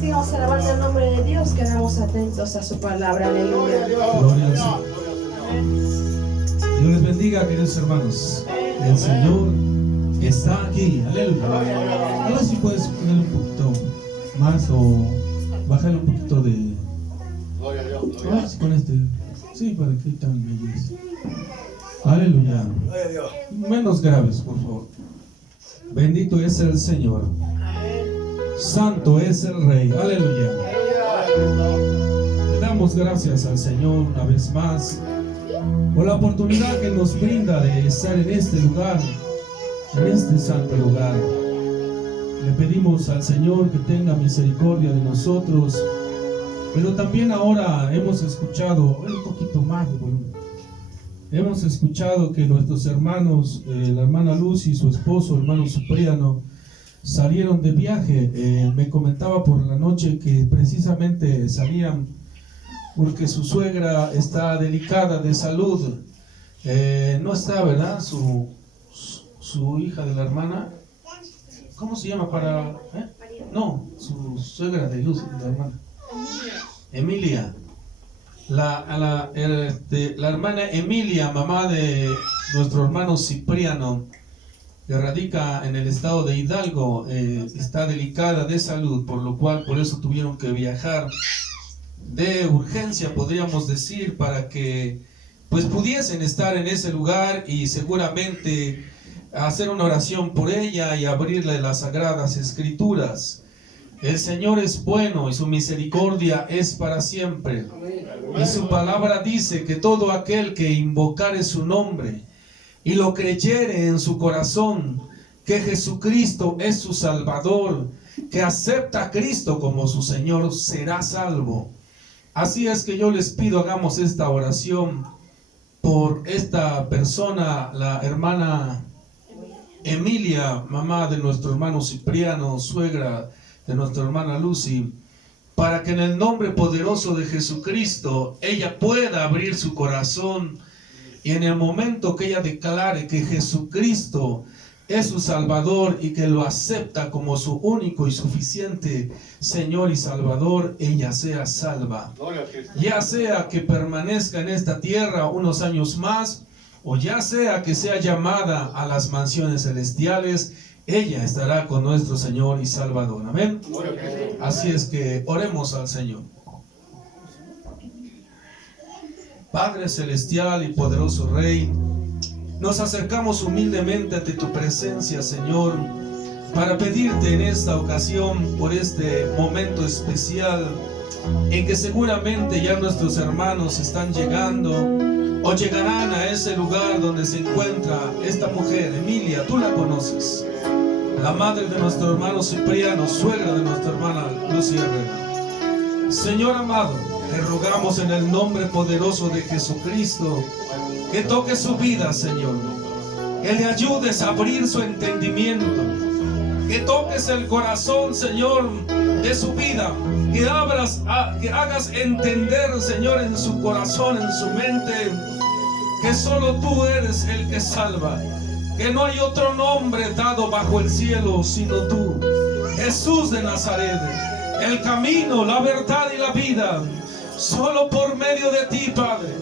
Sigamos alabando el nombre de Dios, quedamos atentos a su palabra. Aleluya. Gloria al Señor. Dios les bendiga, queridos hermanos. El Señor está aquí. Aleluya. Ahora si puedes ponerle un poquito más o bajarle un poquito de. Ahora si con este. Sí, para que tan belleza. Aleluya. Menos graves, por favor. Bendito es el Señor. Santo es el Rey. Aleluya. Le damos gracias al Señor una vez más por la oportunidad que nos brinda de estar en este lugar, en este santo lugar. Le pedimos al Señor que tenga misericordia de nosotros, pero también ahora hemos escuchado un poquito más de volumen. Hemos escuchado que nuestros hermanos, la hermana Luz y su esposo, hermano Cipriano, salieron de viaje. Me comentaba por la noche que precisamente salían porque su suegra está delicada de salud. No está, ¿verdad? Su hija de la hermana, ¿cómo se llama para...? No, su suegra de Luz, la hermana Emilia. La hermana Emilia, mamá de nuestro hermano Cipriano, que radica en el estado de Hidalgo, está delicada de salud, por lo cual por eso tuvieron que viajar. de urgencia, podríamos decir, para que pues pudiesen estar en ese lugar y seguramente hacer una oración por ella y abrirle las sagradas escrituras. El Señor es bueno y su misericordia es para siempre. Y su palabra dice que todo aquel que invocare su nombre y lo creyere en su corazón, que Jesucristo es su Salvador, que acepta a Cristo como su Señor, será salvo. Así es que yo les pido, hagamos esta oración por esta persona, la hermana Emilia, mamá de nuestro hermano Cipriano, suegra de nuestra hermana Lucy, para que en el nombre poderoso de Jesucristo ella pueda abrir su corazón y en el momento que ella declare que Jesucristo es su Salvador y que lo acepta como su único y suficiente Señor y Salvador, ella sea salva. Ya sea que permanezca en esta tierra unos años más, o ya sea que sea llamada a las mansiones celestiales, ella estará con nuestro Señor y Salvador. Amén. Así es que oremos al Señor. Padre celestial y poderoso Rey, nos acercamos humildemente ante tu presencia, Señor, para pedirte en esta ocasión por este momento especial en que seguramente ya nuestros hermanos están llegando o llegarán a ese lugar donde se encuentra esta mujer, Emilia. Tú la conoces, la madre de nuestro hermano Cipriano, suegra de nuestra hermana Lucy Herrera. Señor amado, te rogamos en el nombre poderoso de Jesucristo que toques su vida, Señor, que le ayudes a abrir su entendimiento, que toques el corazón, Señor, de su vida, que hagas entender, Señor, en su corazón, en su mente, que solo tú eres el que salva, que no hay otro nombre dado bajo el cielo sino tú, Jesús de Nazaret, el camino, la verdad y la vida. Solo por medio de ti, Padre,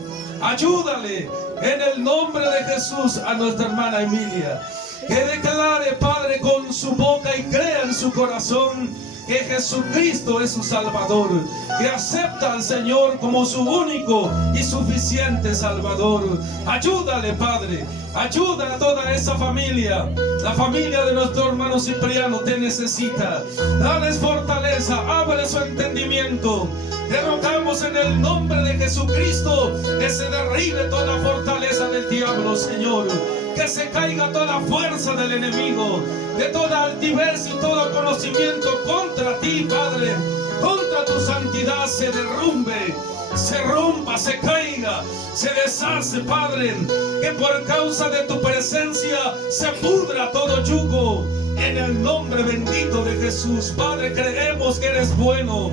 ayúdale en el nombre de Jesús a nuestra hermana Emilia, que declare, Padre, con su boca y crea en su corazón que Jesucristo es su Salvador, que acepta al Señor como su único y suficiente Salvador. Ayúdale, Padre, ayuda a toda esa familia. La familia de nuestro hermano Cipriano te necesita. Dales fortaleza, abre su entendimiento. Te rogamos en el nombre de Jesucristo que se derribe toda fortaleza del diablo, Señor. Que se caiga toda fuerza del enemigo, de toda altivez y todo conocimiento contra ti, Padre, contra tu santidad se derrumbe, se rompa, se caiga, se deshace, Padre, que por causa de tu presencia se pudra todo yugo, en el nombre bendito de Jesús. Padre, creemos que eres bueno,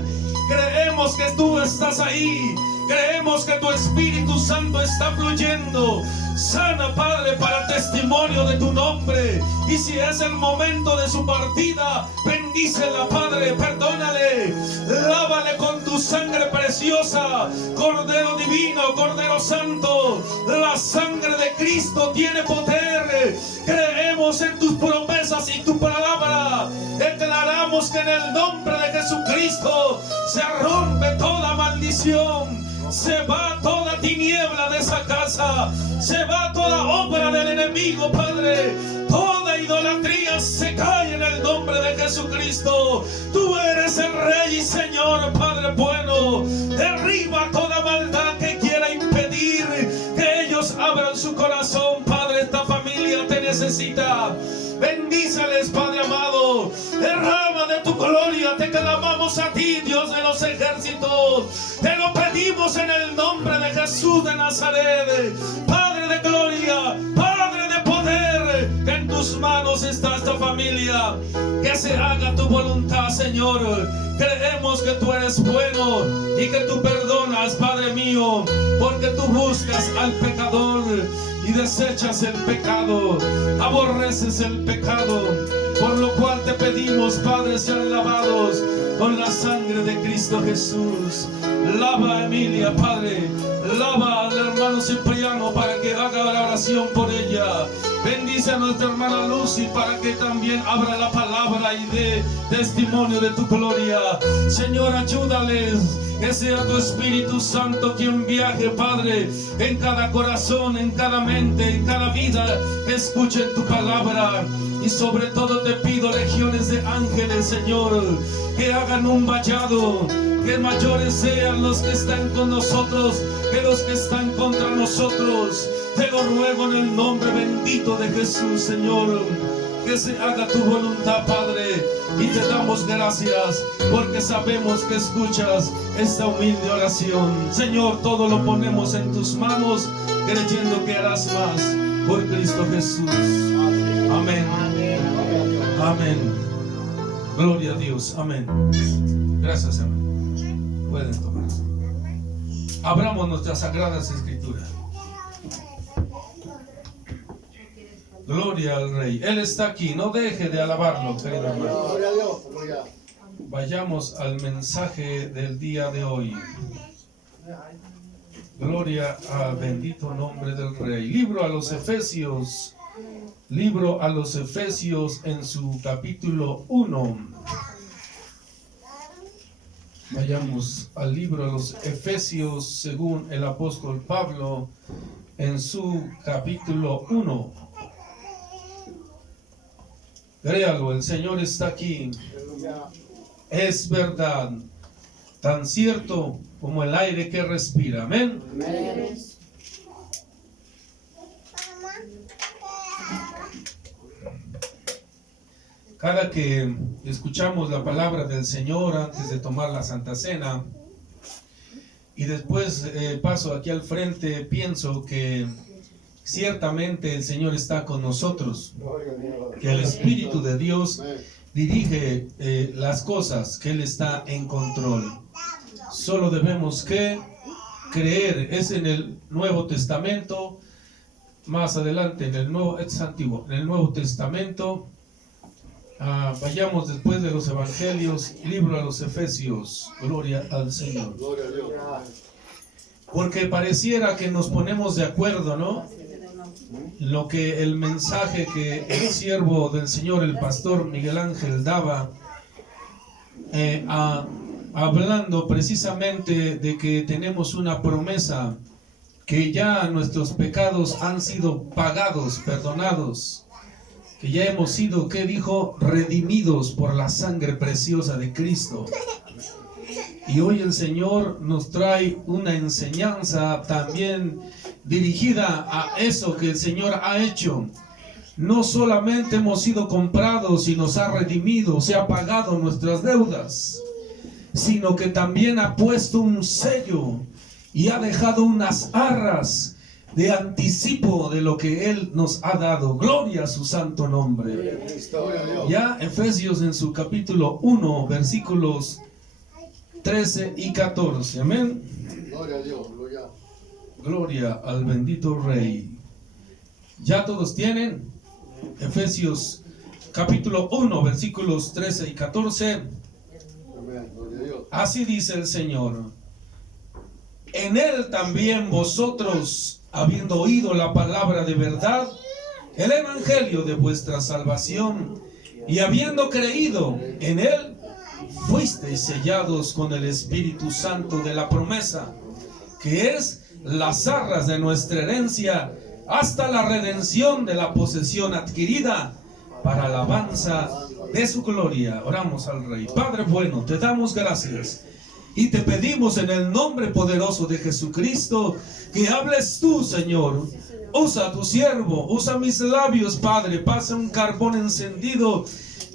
creemos que tú estás ahí, creemos que tu Espíritu Santo está fluyendo. Sana, Padre, para testimonio de tu nombre. Y si es el momento de su partida, bendícela, Padre, perdónale, lávale con tu sangre preciosa. Cordero divino, Cordero santo, la sangre de Cristo tiene poder. Creemos en tus promesas y tu palabra. Declaramos que en el nombre de Jesucristo se rompe toda maldición. Se va toda tiniebla de esa casa, se va toda obra del enemigo, Padre. Toda idolatría se cae en el nombre de Jesucristo. Tú eres el Rey y Señor, Padre bueno. Derriba toda maldad que quiera impedir que ellos abran su corazón, Padre. Esta familia te necesita. Bendíceles, Padre amado. Derrama de tu gloria. Te clamamos a ti, Dios de los ejércitos. Te lo pedimos en el nombre de Jesús de Nazaret. Padre de gloria, Padre de poder, en tus manos está esta familia. Que se haga tu voluntad, Señor. Creemos que tú eres bueno y que tú perdonas, Padre mío, porque tú buscas al pecador y desechas el pecado, aborreces el pecado, por lo cual te pedimos, Padre, sean lavados con la sangre de Cristo Jesús. Lava a Emilia, Padre, lava al hermano Cipriano para que haga la oración por ella. Bendice Bendice a nuestra hermana Lucy para que también abra la palabra y dé testimonio de tu gloria. Señor, ayúdales. Que sea tu Espíritu Santo quien viaje, Padre, en cada corazón, en cada mente, en cada vida que escuchen tu palabra. Y sobre todo te pido legiones de ángeles, Señor, que hagan un vallado, que mayores sean los que están con nosotros que los que están contra nosotros. Te lo ruego en el nombre bendito de Jesús, Señor. Que se haga tu voluntad, Padre, y te damos gracias porque sabemos que escuchas esta humilde oración. Señor, todo lo ponemos en tus manos, creyendo que harás más por Cristo Jesús. Amén. Amén. Gloria a Dios. Amén. Gracias, amén. Pueden tomar. Abramos nuestras sagradas escrituras. Gloria al Rey. Él está aquí. No deje de alabarlo, querido hermano. Vayamos al mensaje del día de hoy. Gloria al bendito nombre del Rey. Libro a los Efesios. Libro a los Efesios en su capítulo 1. Vayamos al libro a los Efesios según el apóstol Pablo en su capítulo 1. Créalo, el Señor está aquí. Es verdad, tan cierto como el aire que respira. Amén. Amén. Cada que escuchamos la palabra del Señor antes de tomar la Santa Cena y después paso aquí al frente, pienso que ciertamente el Señor está con nosotros, que el Espíritu de Dios dirige las cosas, que Él está en control. Solo debemos que creer. Es en el Nuevo Testamento, más adelante en el Nuevo, es antiguo, en el Nuevo Testamento. Vayamos después de los Evangelios, libro a los Efesios. Gloria al Señor. Porque pareciera que nos ponemos de acuerdo, ¿no? Lo que el mensaje que el siervo del Señor, el pastor Miguel Ángel, daba, hablando precisamente de que tenemos una promesa, que ya nuestros pecados han sido pagados, perdonados, que ya hemos sido, ¿qué dijo? Redimidos por la sangre preciosa de Cristo. Y hoy el Señor nos trae una enseñanza también dirigida a eso que el Señor ha hecho. No solamente hemos sido comprados y nos ha redimido, se ha pagado nuestras deudas, sino que también ha puesto un sello y ha dejado unas arras de anticipo de lo que Él nos ha dado. Gloria a su santo nombre. Ya Efesios en su capítulo 1, versículos 13 y 14. Amén. Gloria a Dios, Gloria al bendito Rey. ¿Ya todos tienen? Efesios capítulo 1, versículos 13 y 14. Así dice el Señor: en Él también vosotros, habiendo oído la palabra de verdad, el evangelio de vuestra salvación, y habiendo creído en Él, fuisteis sellados con el Espíritu Santo de la promesa, que es las arras de nuestra herencia, hasta la redención de la posesión adquirida, para alabanza de su gloria. Oramos al Rey. Padre bueno, te damos gracias y te pedimos en el nombre poderoso de Jesucristo que hables tú, Señor. Usa a tu siervo, usa mis labios, Padre. Pasa un carbón encendido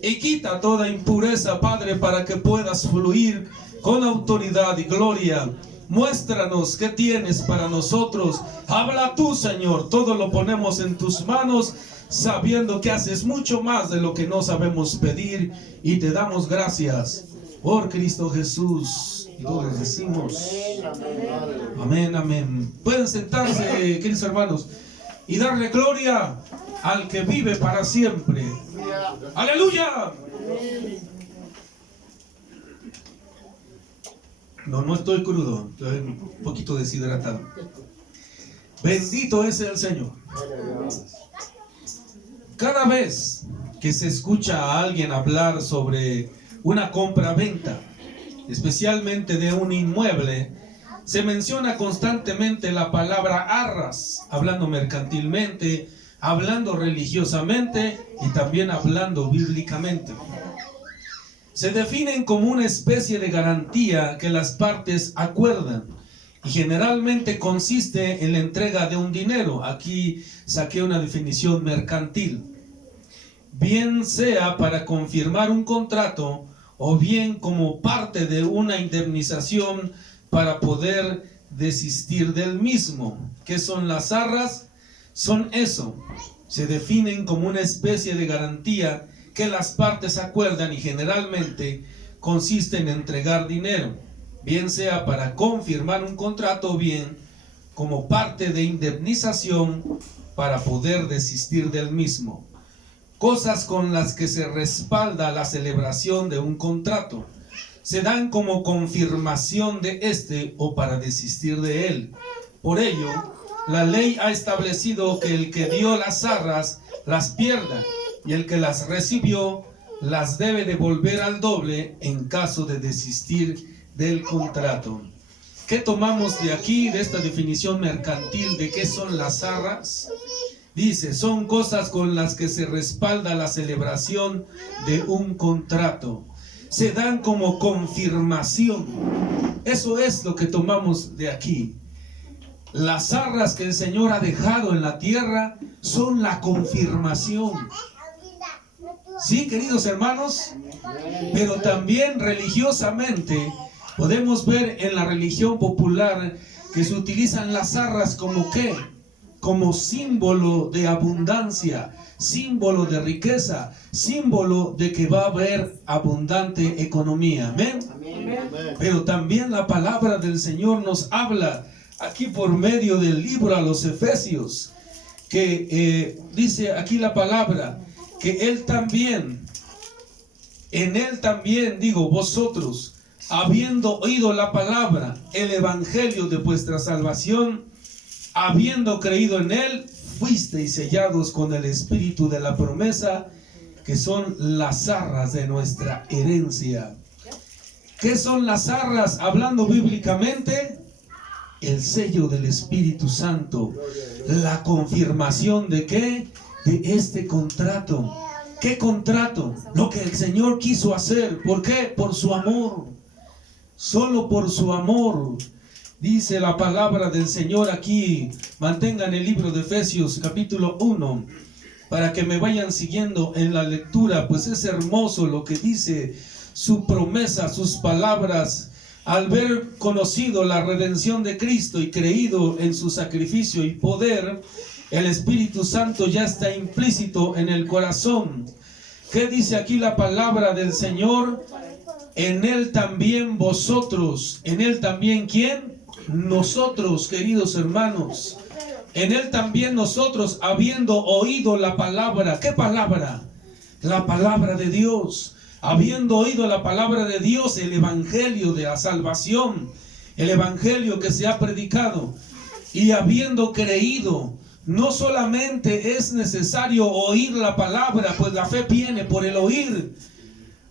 y quita toda impureza, Padre, para que puedas fluir con autoridad y gloria. Muéstranos qué tienes para nosotros. Habla tú, Señor. Todo lo ponemos en tus manos, sabiendo que haces mucho más de lo que no sabemos pedir, y te damos gracias por Cristo Jesús. Y todos decimos amén, amén. Pueden sentarse, queridos hermanos, y darle gloria al que vive para siempre. ¡Aleluya! No estoy crudo, estoy un poquito deshidratado. Bendito es el Señor. Cada vez que se escucha a alguien hablar sobre una compra-venta, especialmente de un inmueble, se menciona constantemente la palabra arras, hablando mercantilmente, hablando religiosamente y también hablando bíblicamente. Se definen como una especie de garantía que las partes acuerdan y generalmente consiste en la entrega de un dinero. Aquí saqué una definición mercantil. Bien sea para confirmar un contrato o bien como parte de una indemnización para poder desistir del mismo. ¿Qué son las arras? Son eso. Se definen como una especie de garantía que las partes acuerdan y generalmente consiste en entregar dinero, bien sea para confirmar un contrato o bien como parte de indemnización para poder desistir del mismo. Cosas con las que se respalda la celebración de un contrato se dan como confirmación de este o para desistir de él. Por ello, la ley ha establecido que el que dio las arras las pierda y el que las recibió las debe devolver al doble en caso de desistir del contrato. ¿Qué tomamos de aquí, de esta definición mercantil de qué son las arras? Dice, son cosas con las que se respalda la celebración de un contrato. Se dan como confirmación. Eso es lo que tomamos de aquí. Las arras que el Señor ha dejado en la tierra son la confirmación. Sí, queridos hermanos, pero también religiosamente podemos ver en la religión popular que se utilizan las arras como ¿qué? Como símbolo de abundancia, símbolo de riqueza, símbolo de que va a haber abundante economía. Amén. Pero también la palabra del Señor nos habla aquí por medio del libro a los Efesios, que dice aquí la palabra, que Él también, en Él también, digo, vosotros, habiendo oído la palabra, el evangelio de vuestra salvación, habiendo creído en Él, fuisteis sellados con el espíritu de la promesa, que son las arras de nuestra herencia. ¿Qué son las arras? Hablando bíblicamente, el sello del Espíritu Santo, la confirmación de ¿qué? De este contrato. ¿Qué contrato? Lo que el Señor quiso hacer. ¿Por qué? Por su amor. Solo por su amor. Dice la palabra del Señor aquí. Mantengan el libro de Efesios capítulo 1 para que me vayan siguiendo en la lectura, pues es hermoso lo que dice su promesa, sus palabras. Al ver conocido la redención de Cristo y creído en su sacrificio y poder, el Espíritu Santo ya está implícito en el corazón. ¿Qué dice aquí la palabra del Señor? En Él también vosotros. ¿En Él también quién? Nosotros, queridos hermanos. En Él también nosotros, habiendo oído la palabra. ¿Qué palabra? La palabra de Dios. Habiendo oído la palabra de Dios, el evangelio de la salvación, el evangelio que se ha predicado, y habiendo creído. No solamente es necesario oír la palabra, pues la fe viene por el oír,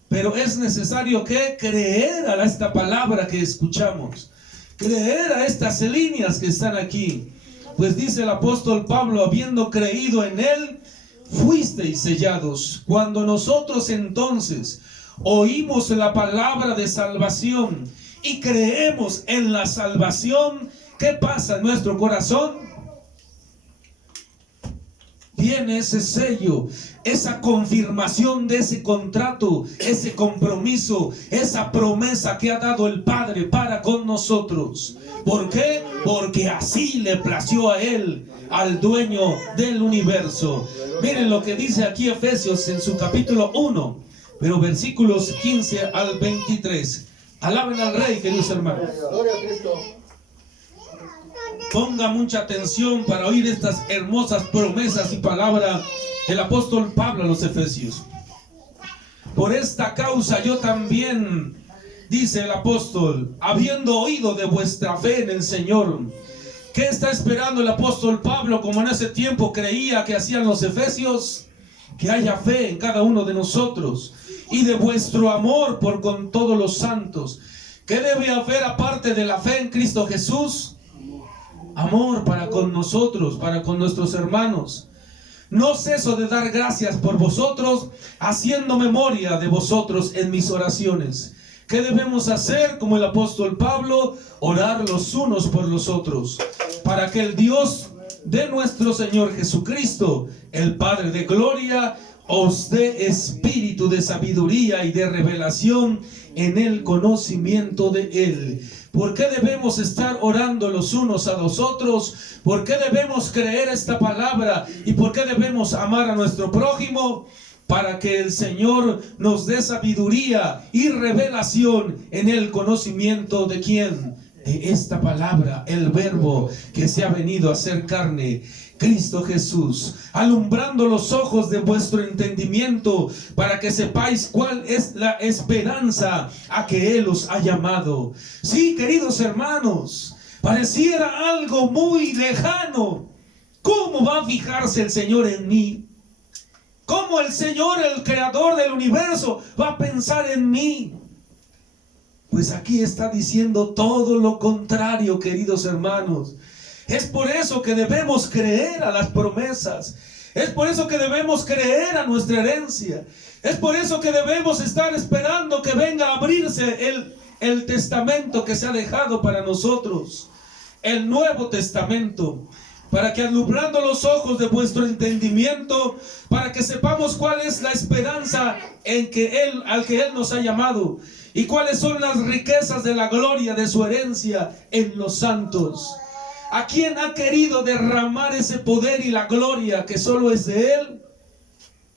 pero es necesario que creer a esta palabra que escuchamos, creer a estas líneas que están aquí. Pues dice el apóstol Pablo, habiendo creído en Él, fuisteis sellados. Cuando nosotros entonces oímos la palabra de salvación y creemos en la salvación, ¿qué pasa en nuestro corazón? Viene ese sello, esa confirmación de ese contrato, ese compromiso, esa promesa que ha dado el Padre para con nosotros. ¿Por qué? Porque así le plació a Él, al dueño del universo. Miren lo que dice aquí Efesios en su capítulo 1, pero versículos 15 al 23. Alaben al Rey, queridos hermanos. Gloria a Cristo. Ponga mucha atención para oír estas hermosas promesas y palabras del apóstol Pablo a los Efesios. Por esta causa yo también, dice el apóstol, habiendo oído de vuestra fe en el Señor. ¿Qué está esperando el apóstol Pablo como en ese tiempo creía que hacían los Efesios? que haya fe en cada uno de nosotros y de vuestro amor por con todos los santos. ¿Qué debe haber aparte de la fe en Cristo Jesús? Amor para con nosotros, para con nuestros hermanos. No ceso de dar gracias por vosotros, haciendo memoria de vosotros en mis oraciones. ¿Qué debemos hacer? Como el apóstol Pablo, orar los unos por los otros, para que el Dios de nuestro Señor Jesucristo, el Padre de gloria, os dé espíritu de sabiduría y de revelación en el conocimiento de Él. ¿Por qué debemos estar orando los unos a los otros? ¿Por qué debemos creer esta palabra? ¿Y por qué debemos amar a nuestro prójimo? Para que el Señor nos dé sabiduría y revelación en el conocimiento de ¿quién? De esta palabra, el verbo que se ha venido a hacer carne, Cristo Jesús, alumbrando los ojos de vuestro entendimiento, para que sepáis cuál es la esperanza a que Él os ha llamado. Sí, queridos hermanos, pareciera algo muy lejano. ¿Cómo va a fijarse el Señor en mí? ¿Cómo el Señor, el creador del universo, va a pensar en mí? Pues aquí está diciendo todo lo contrario, queridos hermanos. Es por eso que debemos creer a las promesas. Es por eso que debemos creer a nuestra herencia. Es por eso que debemos estar esperando que venga a abrirse el testamento que se ha dejado para nosotros. El Nuevo Testamento. Para que alumbrando los ojos de vuestro entendimiento, para que sepamos cuál es la esperanza al que Él nos ha llamado, y cuáles son las riquezas de la gloria de su herencia en los santos. ¿A quién ha querido derramar ese poder y la gloria que solo es de Él?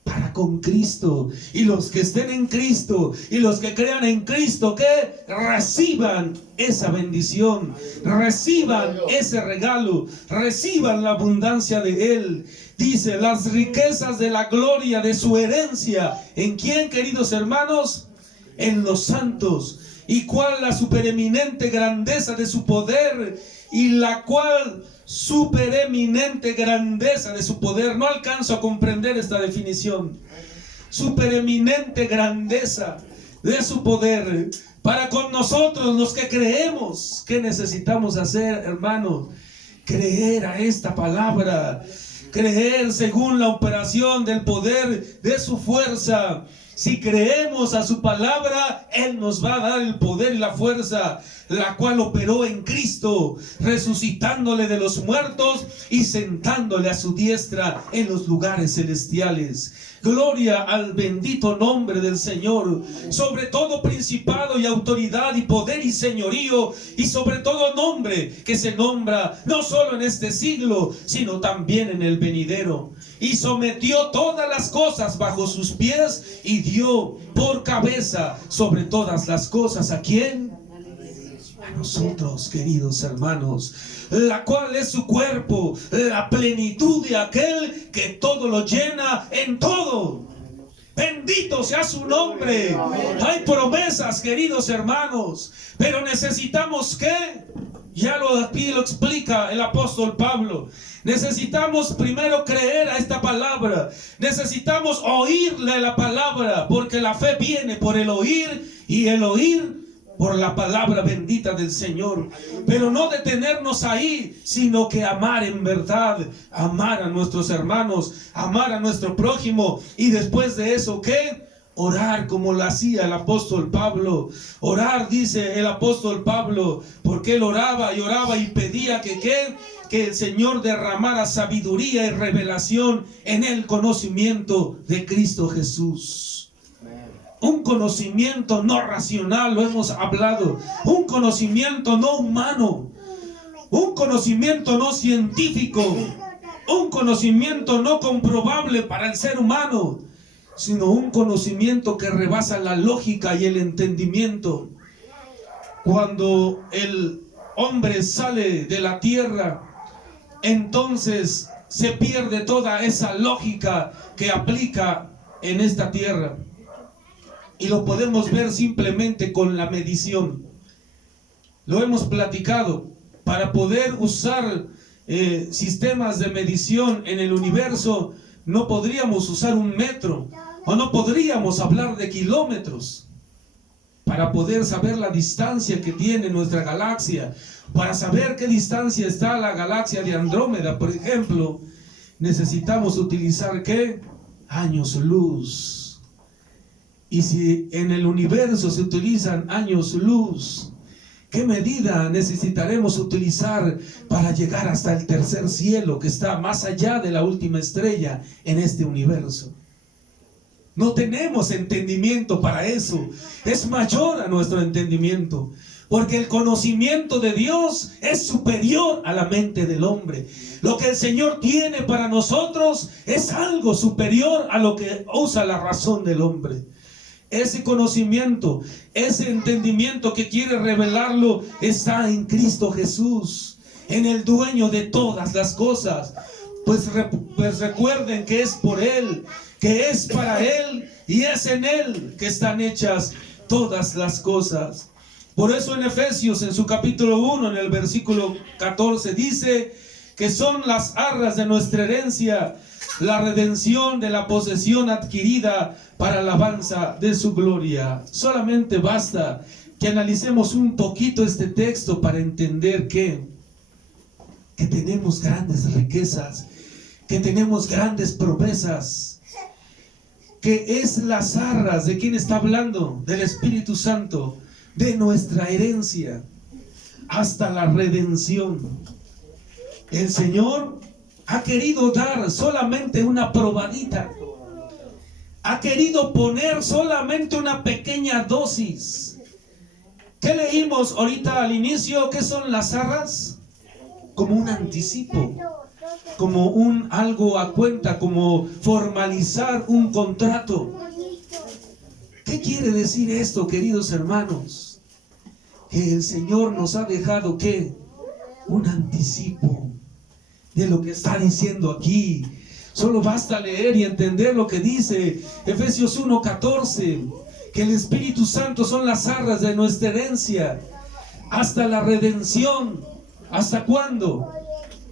Para con Cristo. Y los que estén en Cristo y los que crean en Cristo, que reciban esa bendición, reciban ese regalo, reciban la abundancia de Él. Dice, las riquezas de la gloria de su herencia. ¿En quién, queridos hermanos? En los santos. ¿Y cuál la supereminente grandeza de su poder? Y la cual supereminente grandeza de su poder. No alcanzo a comprender esta definición. Supereminente grandeza de su poder para con nosotros los que creemos. ¿Qué necesitamos hacer, hermanos? Creer a esta palabra. Creer según la operación del poder de su fuerza. Si creemos a su palabra, Él nos va a dar el poder y la fuerza, la cual operó en Cristo, resucitándole de los muertos y sentándole a su diestra en los lugares celestiales. Gloria al bendito nombre del Señor. Sobre todo principado y autoridad y poder y señorío, y sobre todo nombre que se nombra no solo en este siglo, sino también en el venidero. Y sometió todas las cosas bajo sus pies y dio por cabeza sobre todas las cosas. ¿A quién? A nosotros, queridos hermanos, la cual es su cuerpo, la plenitud de aquel que todo lo llena en todo. Bendito sea su nombre. Hay promesas, queridos hermanos, pero necesitamos que, aquí lo explica el apóstol Pablo, necesitamos primero creer a esta palabra, necesitamos oírle la palabra, porque la fe viene por el oír y el oír por la palabra bendita del Señor. Pero no detenernos ahí, sino que amar en verdad, amar a nuestros hermanos, amar a nuestro prójimo. Y después de eso, ¿qué? Orar como lo hacía el apóstol Pablo. Orar, dice el apóstol Pablo, porque él oraba y pedía que el Señor derramara sabiduría y revelación en el conocimiento de Cristo Jesús. Un conocimiento no racional, lo hemos hablado. Un conocimiento no humano. Un conocimiento no científico. Un conocimiento no comprobable para el ser humano, sino un conocimiento que rebasa la lógica y el entendimiento. Cuando el hombre sale de la tierra, entonces se pierde toda esa lógica que aplica en esta tierra. Y lo podemos ver simplemente con la medición. Lo hemos platicado. Para poder usar sistemas de medición en el universo, no podríamos usar un metro o no podríamos hablar de kilómetros para poder saber la distancia que tiene nuestra galaxia. Para saber qué distancia está la galaxia de Andrómeda, por ejemplo, necesitamos utilizar ¿qué? Años luz. Y si en el universo se utilizan años luz, ¿qué medida necesitaremos utilizar para llegar hasta el tercer cielo que está más allá de la última estrella en este universo? No tenemos entendimiento para eso. Es mayor a nuestro entendimiento, porque el conocimiento de Dios es superior a la mente del hombre. Lo que el Señor tiene para nosotros es algo superior a lo que usa la razón del hombre. Ese conocimiento, ese entendimiento que quiere revelarlo está en Cristo Jesús, en el dueño de todas las cosas. Pues recuerden que es por Él, que es para Él y es en Él que están hechas todas las cosas. Por eso en Efesios, en su capítulo 1, en el versículo 14, dice que son las arras de nuestra herencia, la redención de la posesión adquirida para alabanza de su gloria. Solamente basta que analicemos un poquito este texto para entender que tenemos grandes riquezas, que tenemos grandes promesas, que es las arras de quien está hablando, del Espíritu Santo, de nuestra herencia hasta la redención. El Señor ha querido dar solamente una probadita, ha querido poner solamente una pequeña dosis. ¿Qué leímos ahorita al inicio? ¿Qué son las arras? Como un anticipo, como un algo a cuenta, como formalizar un contrato. ¿Qué quiere decir esto, queridos hermanos? Que el Señor nos ha dejado ¿qué? Un anticipo de lo que está diciendo aquí. Solo basta leer y entender lo que dice Efesios 1:14, que el Espíritu Santo son las arras de nuestra herencia hasta la redención. ¿Hasta cuándo?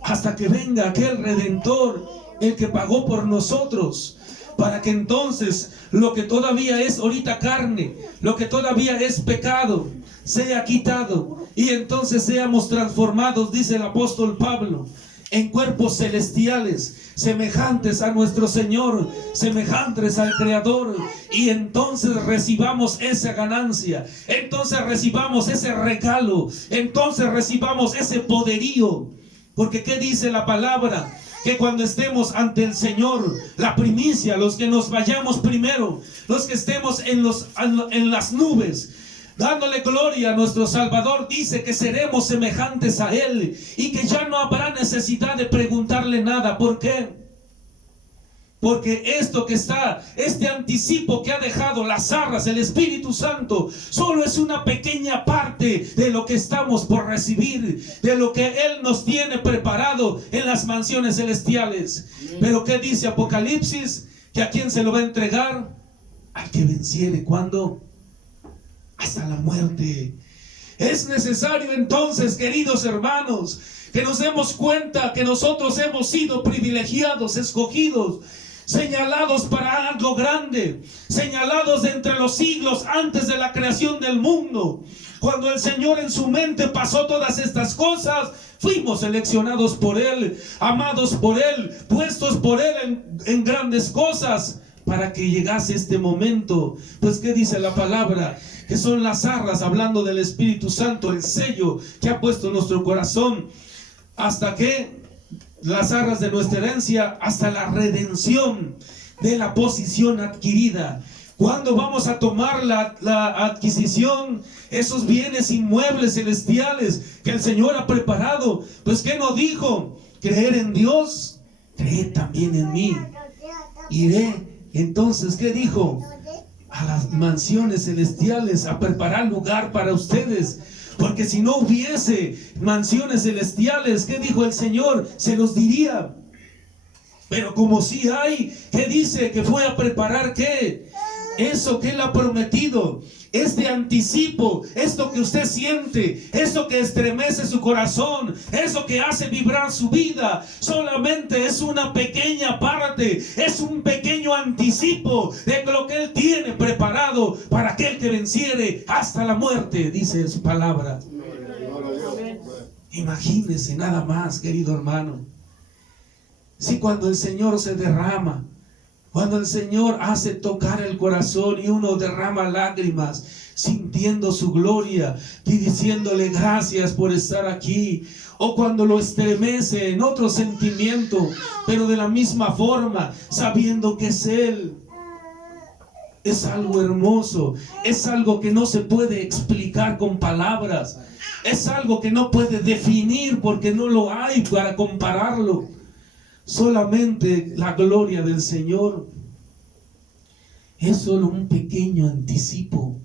Hasta que venga aquel Redentor, el que pagó por nosotros, para que entonces lo que todavía es ahorita carne, lo que todavía es pecado, sea quitado y entonces seamos transformados, dice el apóstol Pablo, en cuerpos celestiales, semejantes a nuestro Señor, semejantes al Creador, y entonces recibamos esa ganancia, entonces recibamos ese regalo, entonces recibamos ese poderío. Porque ¿qué dice la palabra? Que cuando estemos ante el Señor, la primicia, los que nos vayamos primero, los que estemos en las nubes, dándole gloria a nuestro Salvador, dice que seremos semejantes a Él y que ya no habrá necesidad de preguntarle nada. ¿Por qué? Porque esto que está, este anticipo que ha dejado las arras, el Espíritu Santo, solo es una pequeña parte de lo que estamos por recibir, de lo que Él nos tiene preparado en las mansiones celestiales. Pero ¿qué dice Apocalipsis? Que a quién se lo va a entregar, al que venciere. ¿Cuándo? Hasta la muerte. Es necesario entonces, queridos hermanos, que nos demos cuenta que nosotros hemos sido privilegiados, escogidos, señalados para algo grande, señalados de entre los siglos antes de la creación del mundo. Cuando el Señor en su mente pasó todas estas cosas, fuimos seleccionados por Él, amados por Él, puestos por Él en grandes cosas, para que llegase este momento. Pues ¿qué dice la palabra? Que son las arras, hablando del Espíritu Santo, el sello que ha puesto en nuestro corazón, hasta que las arras de nuestra herencia, hasta la redención de la posición adquirida. ¿Cuándo vamos a tomar la adquisición? Esos bienes inmuebles celestiales que el Señor ha preparado. Pues ¿qué nos dijo? Creer en Dios, creed también en mí. Iré. Entonces, ¿qué dijo? A las mansiones celestiales, a preparar lugar para ustedes. Porque si no hubiese mansiones celestiales, ¿qué dijo el Señor? Se los diría. Pero como sí hay, ¿qué dice? Que fue a preparar ¿qué? Eso que Él ha prometido. Este anticipo, esto que usted siente, esto que estremece su corazón, eso que hace vibrar su vida, solamente es una pequeña parte, es un pequeño anticipo de lo que Él tiene preparado para aquel que venciere hasta la muerte, dice su palabra. Imagínese nada más, querido hermano, si cuando el Señor se derrama, cuando el Señor hace tocar el corazón y uno derrama lágrimas, sintiendo su gloria y diciéndole gracias por estar aquí, o cuando lo estremece en otro sentimiento, pero de la misma forma, sabiendo que es Él. Es algo hermoso, es algo que no se puede explicar con palabras, es algo que no puede definir porque no lo hay para compararlo. Solamente la gloria del Señor es solo un pequeño anticipo.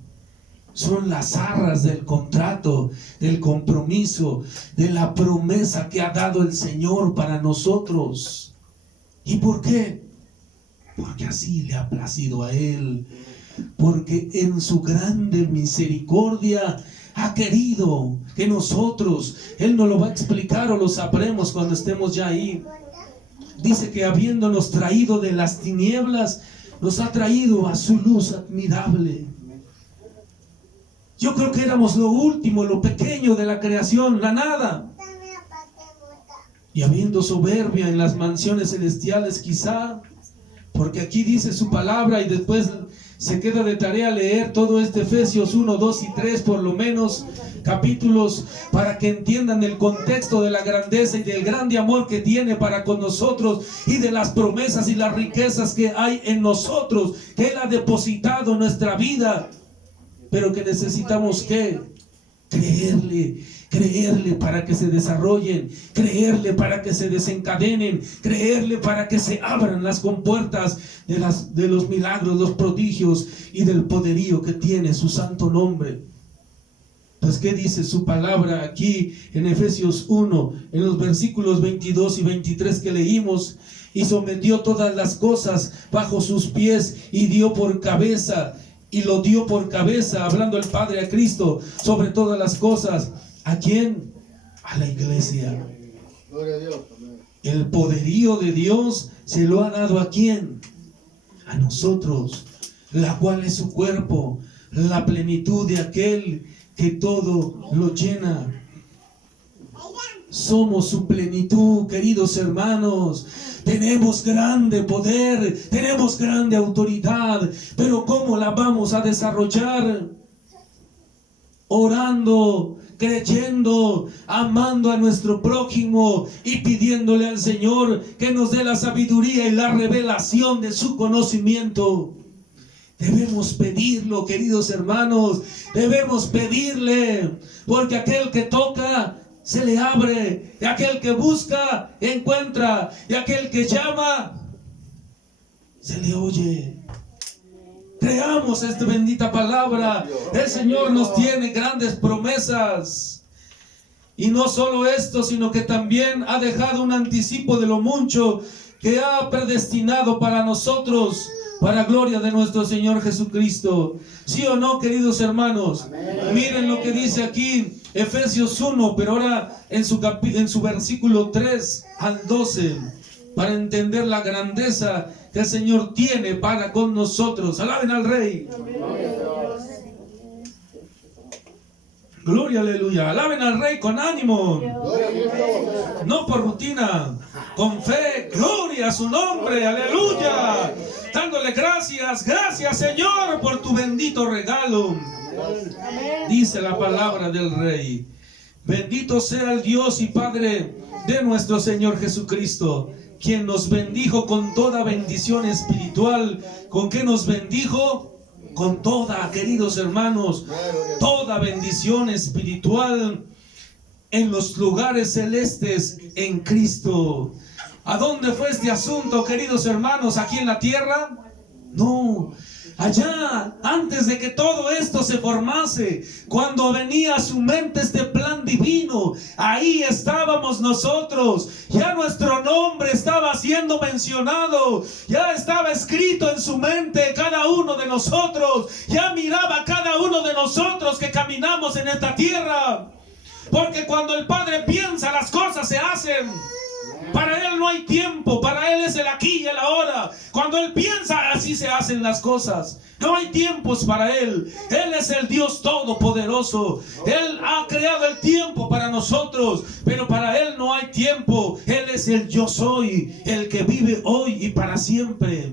Son las arras del contrato, del compromiso, de la promesa que ha dado el Señor para nosotros. ¿Y por qué? Porque así le ha placido a Él. Porque en su grande misericordia ha querido que nosotros, Él nos lo va a explicar o lo sabremos cuando estemos ya ahí. Dice que habiéndonos traído de las tinieblas, nos ha traído a su luz admirable. Yo creo que éramos lo último, lo pequeño de la creación, la nada. Y habiendo soberbia en las mansiones celestiales quizá, porque aquí dice su palabra y después se queda de tarea leer todo este Efesios 1, 2 y 3 por lo menos capítulos para que entiendan el contexto de la grandeza y del grande amor que tiene para con nosotros y de las promesas y las riquezas que hay en nosotros, que Él ha depositado en nuestra vida, pero que necesitamos ¿qué? Creerle para que se desarrollen, creerle para que se desencadenen, creerle para que se abran las compuertas de los milagros, los prodigios y del poderío que tiene su santo nombre. Pues ¿qué dice su palabra aquí en Efesios 1, en los versículos 22 y 23 que leímos? Y sometió todas las cosas bajo sus pies y dio por cabeza, y lo dio por cabeza, hablando el Padre a Cristo, sobre todas las cosas. ¿A quién? A la iglesia. El poderío de Dios se lo ha dado ¿a quién? A nosotros, la cual es su cuerpo, la plenitud de aquel que todo lo llena. Somos su plenitud, queridos hermanos. Tenemos grande poder, tenemos grande autoridad, pero ¿cómo la vamos a desarrollar? Orando, creyendo, amando a nuestro prójimo y pidiéndole al Señor que nos dé la sabiduría y la revelación de su conocimiento. Debemos pedirlo, queridos hermanos, debemos pedirle, porque aquel que toca se le abre, y aquel que busca encuentra, y aquel que llama se le oye. Creamos esta bendita palabra. El Señor nos tiene grandes promesas. Y no solo esto, sino que también ha dejado un anticipo de lo mucho que ha predestinado para nosotros, para gloria de nuestro Señor Jesucristo. ¿Sí o no, queridos hermanos? Amén. Miren lo que dice aquí Efesios 1, pero ahora en su versículo 3 al 12, para entender la grandeza que el Señor tiene para con nosotros. Alaben al Rey. Amén. Gloria, aleluya. Alaben al Rey con ánimo. No por rutina, con fe. Gloria a su nombre. Aleluya. Dándole gracias. Gracias, Señor, por tu bendito regalo. Dice la palabra del Rey. Bendito sea el Dios y Padre de nuestro Señor Jesucristo, quien nos bendijo con toda bendición espiritual. ¿Con qué nos bendijo? Con toda, queridos hermanos, toda bendición espiritual en los lugares celestes en Cristo. ¿A dónde fue este asunto, queridos hermanos? ¿Aquí en la tierra? No, allá, antes de que todo esto se formase, cuando venía a su mente este plan divino, ahí estábamos nosotros. Ya nuestro nombre estaba siendo mencionado, ya estaba escrito en su mente cada uno de nosotros, ya miraba cada uno de nosotros que caminamos en esta tierra. Porque cuando el Padre piensa, las cosas se hacen. Para Él no hay tiempo, para Él es el aquí y el ahora. Cuando Él piensa, así se hacen las cosas. No hay tiempos para Él. Él es el Dios todopoderoso. Él ha creado el tiempo para nosotros, pero para Él no hay tiempo. Él es el yo soy, el que vive hoy y para siempre.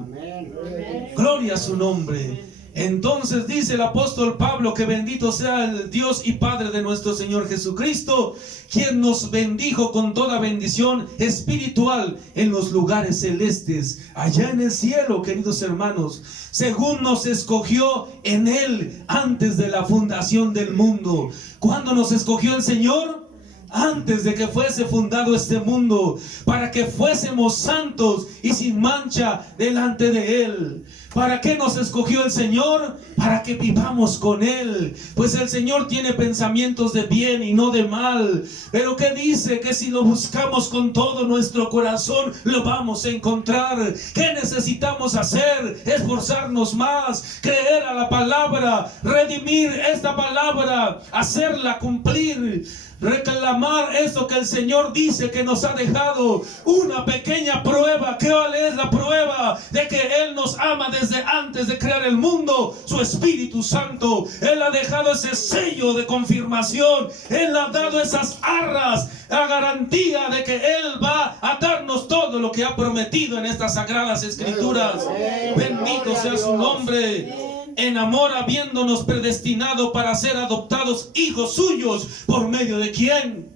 Gloria a su nombre. Entonces dice el apóstol Pablo que bendito sea el Dios y Padre de nuestro Señor Jesucristo, quien nos bendijo con toda bendición espiritual en los lugares celestes, allá en el cielo, queridos hermanos, según nos escogió en Él antes de la fundación del mundo. ¿Cuándo nos escogió el Señor? Antes de que fuese fundado este mundo, para que fuésemos santos y sin mancha delante de Él. ¿Para qué nos escogió el Señor? Para que vivamos con Él. Pues el Señor tiene pensamientos de bien y no de mal. Pero ¿qué dice? Que si lo buscamos con todo nuestro corazón, lo vamos a encontrar. ¿Qué necesitamos hacer? Esforzarnos más, creer a la palabra, redimir esta palabra, hacerla cumplir, reclamar eso que el Señor dice que nos ha dejado. Una pequeña prueba. ¿Cuál es la prueba? De que Él nos ama desde antes de crear el mundo. Su Espíritu Santo. Él ha dejado ese sello de confirmación. Él ha dado esas arras, la garantía de que Él va a darnos todo lo que ha prometido en estas sagradas escrituras. Bendito sea su nombre. En amor, habiéndonos predestinado para ser adoptados hijos suyos. ¿Por medio de quién?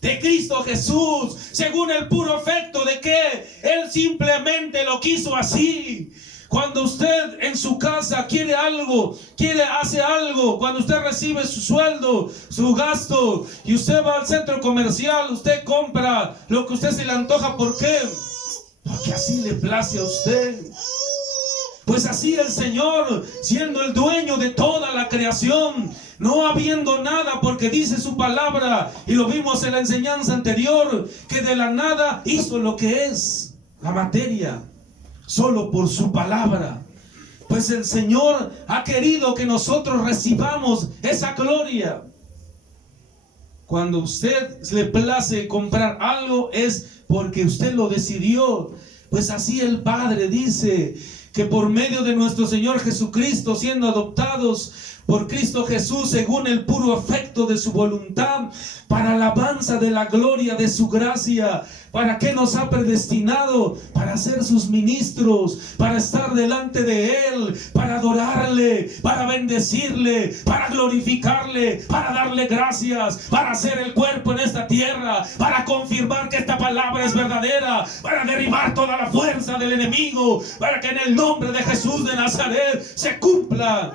De Cristo Jesús, según el puro afecto de que Él simplemente lo quiso así. Cuando usted en su casa quiere algo, hace algo, cuando usted recibe su sueldo, su gasto, y usted va al centro comercial, usted compra lo que usted se le antoja. ¿Por qué? Porque así le place a usted. Pues así el Señor, siendo el dueño de toda la creación, no habiendo nada, porque dice su palabra, y lo vimos en la enseñanza anterior, que de la nada hizo lo que es la materia, solo por su palabra. Pues el Señor ha querido que nosotros recibamos esa gloria. Cuando usted le place comprar algo, es porque usted lo decidió. Pues así el Padre dice que por medio de nuestro Señor Jesucristo, siendo adoptados por Cristo Jesús según el puro afecto de su voluntad, para alabanza de la gloria de su gracia. ¿Para qué nos ha predestinado? Para ser sus ministros, para estar delante de Él, para adorarle, para bendecirle, para glorificarle, para darle gracias, para hacer el cuerpo en esta tierra, para confirmar que esta palabra es verdadera, para derribar toda la fuerza del enemigo, para que en el nombre de Jesús de Nazaret se cumpla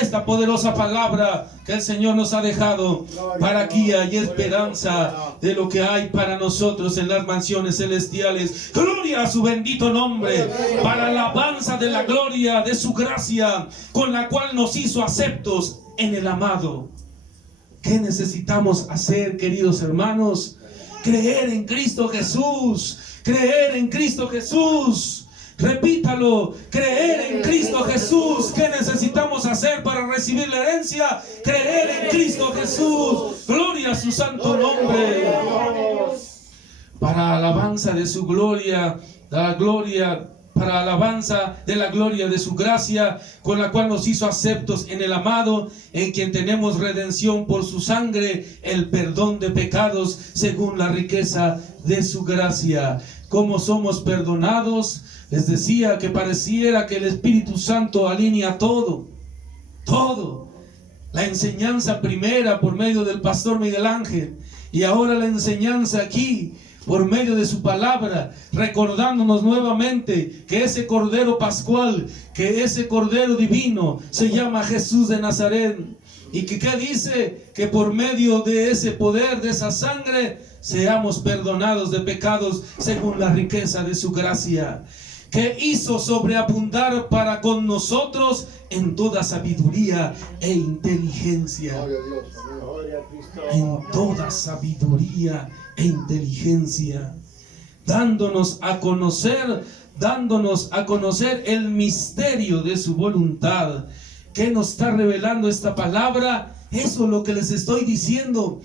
esta poderosa palabra que el Señor nos ha dejado para guía y esperanza de lo que hay para nosotros en las mansiones celestiales. Gloria a su bendito nombre, para alabanza de la gloria de su gracia, con la cual nos hizo aceptos en el amado. ¿Qué necesitamos hacer, queridos hermanos? Creer en Cristo Jesús. Creer en Cristo Jesús. Repítalo, creer en Cristo Jesús. ¿Qué necesitamos hacer para recibir la herencia? Creer en Cristo Jesús. Gloria a su santo nombre. Para alabanza de su gloria, para alabanza de la gloria de su gracia, con la cual nos hizo aceptos en el amado, en quien tenemos redención por su sangre, el perdón de pecados, según la riqueza de su gracia. ¿Cómo somos perdonados? Les decía que pareciera que el Espíritu Santo alinea todo. La enseñanza primera por medio del pastor Miguel Ángel, y ahora la enseñanza aquí por medio de su palabra, recordándonos nuevamente que ese Cordero Pascual, que ese Cordero Divino se llama Jesús de Nazaret. Y que ¿qué dice? Que por medio de ese poder, de esa sangre, seamos perdonados de pecados según la riqueza de su gracia. que hizo sobreabundar para con nosotros en toda sabiduría e inteligencia. En toda sabiduría e inteligencia, dándonos a conocer el misterio de su voluntad. ¿Qué nos está revelando esta palabra? Eso es lo que les estoy diciendo,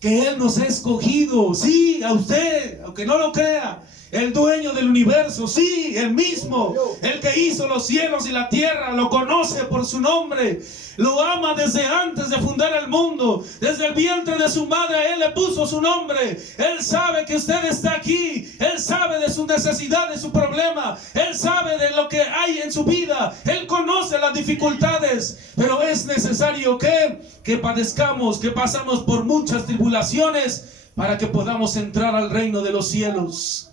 que Él nos ha escogido, sí, a usted, aunque no lo crea. El dueño del universo, sí, el mismo, el que hizo los cielos y la tierra, lo conoce por su nombre, lo ama desde antes de fundar el mundo, desde el vientre de su madre. A Él le puso su nombre. Él sabe que usted está aquí, Él sabe de su necesidad, de su problema, Él sabe de lo que hay en su vida, Él conoce las dificultades, pero es necesario que padezcamos, que pasamos por muchas tribulaciones, para que podamos entrar al reino de los cielos.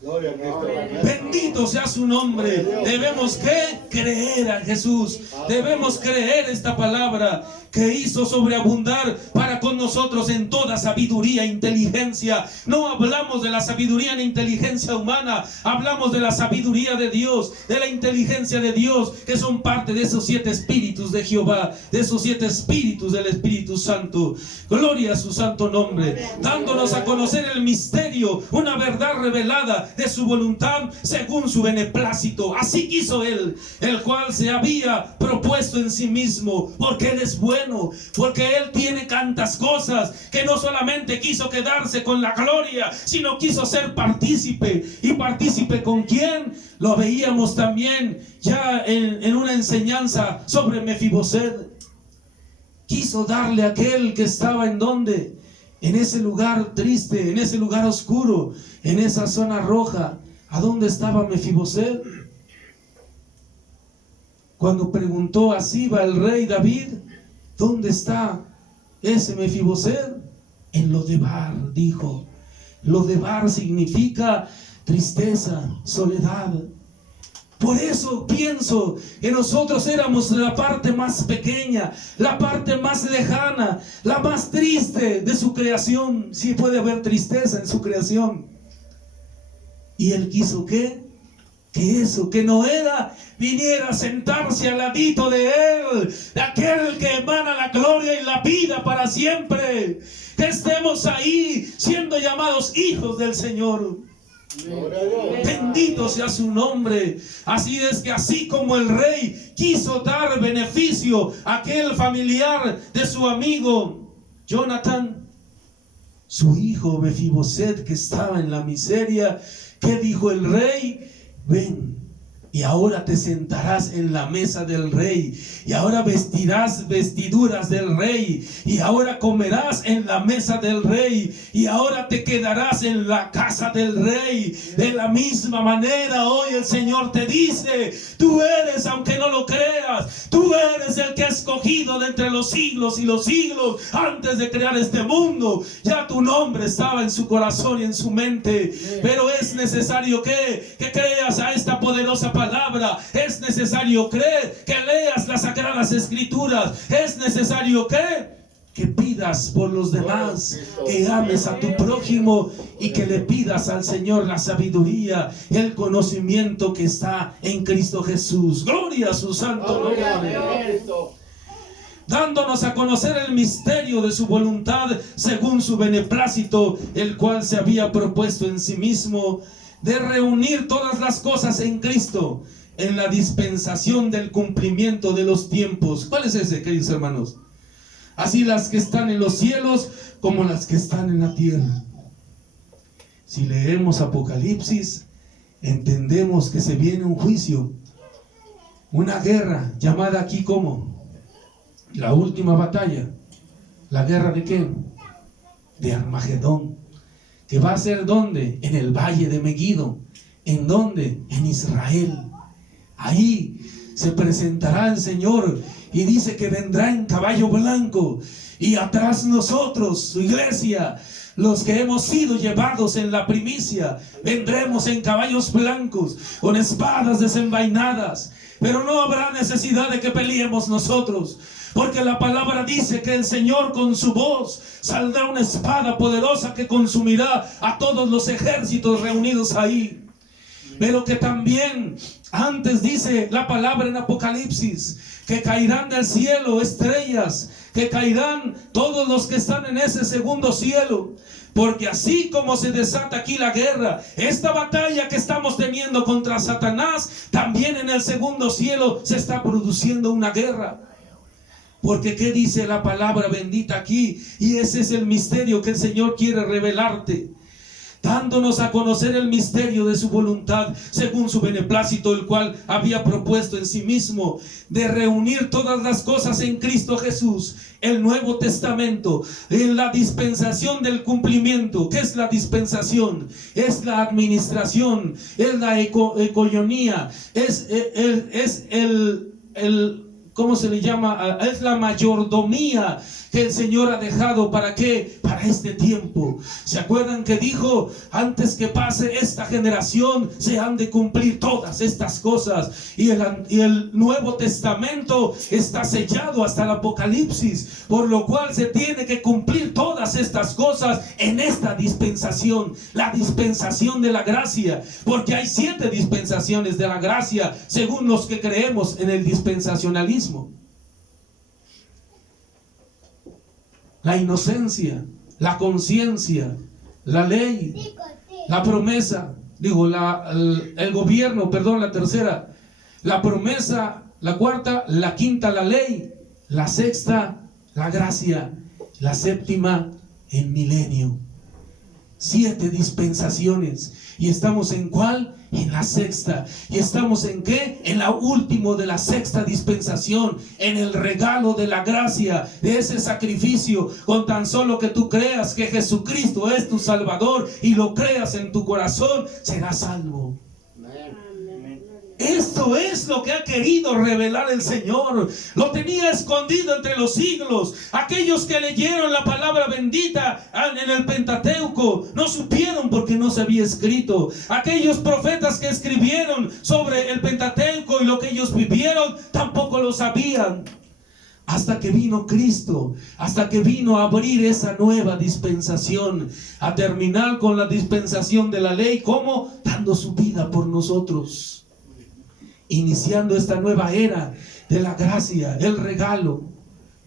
Bendito sea su nombre. Debemos creer a Jesús. Debemos creer esta palabra, que hizo sobreabundar para con nosotros en toda sabiduría e inteligencia. No hablamos de la sabiduría ni inteligencia humana, hablamos de la sabiduría de Dios, de la inteligencia de Dios, que son parte de esos 7 espíritus de Jehová, de esos 7 espíritus del Espíritu Santo. Gloria a su santo nombre, dándonos a conocer el misterio, una verdad revelada de su voluntad según su beneplácito. Así quiso Él, el cual se había propuesto en sí mismo, porque Él es bueno, porque Él tiene tantas cosas, que no solamente quiso quedarse con la gloria, sino quiso ser partícipe. ¿Y partícipe con quién? Lo veíamos también ya en una enseñanza sobre Mefiboset. Quiso darle a aquel que estaba en donde, en ese lugar triste, en ese lugar oscuro, en esa zona roja. ¿A dónde estaba Mefiboset? Cuando preguntó a Siba el rey David, ¿dónde está ese Mefiboset? En Lodebar, dijo. Lodebar significa tristeza, soledad. Por eso pienso que nosotros éramos la parte más pequeña, la parte más lejana, la más triste de su creación. Sí puede haber tristeza en su creación. Y Él quiso ¿qué? Que Noé viniera a sentarse al ladito de Él, de aquel que emana la gloria y la vida para siempre. Que estemos ahí siendo llamados hijos del Señor. Bendito sea su nombre. Así es que así como el rey quiso dar beneficio a aquel familiar de su amigo Jonathan, su hijo Mefiboset, que estaba en la miseria, ¿qué dijo el rey? Ven, y ahora te sentarás en la mesa del rey, y ahora vestirás vestiduras del rey, y ahora comerás en la mesa del rey, y ahora te quedarás en la casa del rey. De la misma manera hoy el Señor te dice, tú eres, aunque no lo creas, tú eres el que ha escogido de entre los siglos y los siglos. Antes de crear este mundo, ya tu nombre estaba en su corazón y en su mente. Pero es necesario que creas a esta poderosa palabra. Es necesario creer, que leas las sagradas escrituras. Es necesario que pidas por los demás, que ames a tu prójimo y que le pidas al Señor la sabiduría, el conocimiento que está en Cristo Jesús. Gloria a su santo nombre. Dándonos a conocer el misterio de su voluntad según su beneplácito, el cual se había propuesto en sí mismo, de reunir todas las cosas en Cristo, en la dispensación del cumplimiento de los tiempos. ¿Cuál es ese, queridos hermanos? Así las que están en los cielos como las que están en la tierra. Si leemos Apocalipsis, entendemos que se viene un juicio, una guerra llamada aquí como la última batalla. ¿La guerra de qué? De Armagedón. Que va a ser ¿dónde? En el valle de Megiddo. ¿En dónde? En Israel. Ahí se presentará el Señor y dice que vendrá en caballo blanco, y atrás nosotros, su iglesia, los que hemos sido llevados en la primicia, vendremos en caballos blancos, con espadas desenvainadas. Pero no habrá necesidad de que peleemos nosotros, porque la palabra dice que el Señor con su voz saldrá una espada poderosa que consumirá a todos los ejércitos reunidos ahí. pero que también antes dice la palabra en Apocalipsis que caerán del cielo estrellas, que caerán todos los que están en ese segundo cielo. Porque así como se desata aquí la guerra, esta batalla que estamos teniendo contra Satanás, también en el segundo cielo se está produciendo una guerra. Porque ¿qué dice la palabra bendita aquí? Y ese es el misterio que el Señor quiere revelarte, dándonos a conocer el misterio de su voluntad, según su beneplácito, el cual había propuesto en sí mismo, de reunir todas las cosas en Cristo Jesús, el Nuevo Testamento, en la dispensación del cumplimiento. ¿Qué es la dispensación? Es la administración, es la economía, es ¿cómo se le llama? Es la mayordomía que el Señor ha dejado. ¿Para qué? Para este tiempo. ¿Se acuerdan que dijo, antes que pase esta generación, se han de cumplir todas estas cosas? Y el Nuevo Testamento está sellado hasta el Apocalipsis, por lo cual se tiene que cumplir todas estas cosas en esta dispensación, la dispensación de la gracia, porque hay 7 dispensaciones de la gracia, según los que creemos en el dispensacionalismo. La inocencia, la conciencia, la ley, la promesa, el gobierno, perdón, la tercera, la promesa, la cuarta, la quinta, la ley, la sexta, la gracia, la séptima, el milenio. 7 dispensaciones. ¿Y estamos en cuál? En la sexta. ¿Y estamos en qué? En la última de la sexta dispensación, en el regalo de la gracia, de ese sacrificio. Con tan solo que tú creas que Jesucristo es tu Salvador y lo creas en tu corazón, serás salvo. Esto es lo que ha querido revelar el Señor. Lo tenía escondido entre los siglos. Aquellos que leyeron la palabra bendita en el Pentateuco no supieron porque no se había escrito. Aquellos profetas que escribieron sobre el Pentateuco y lo que ellos vivieron tampoco lo sabían. Hasta que vino Cristo, hasta que vino a abrir esa nueva dispensación, a terminar con la dispensación de la ley. ¿Cómo? Dando su vida por nosotros, iniciando esta nueva era de la gracia, el regalo.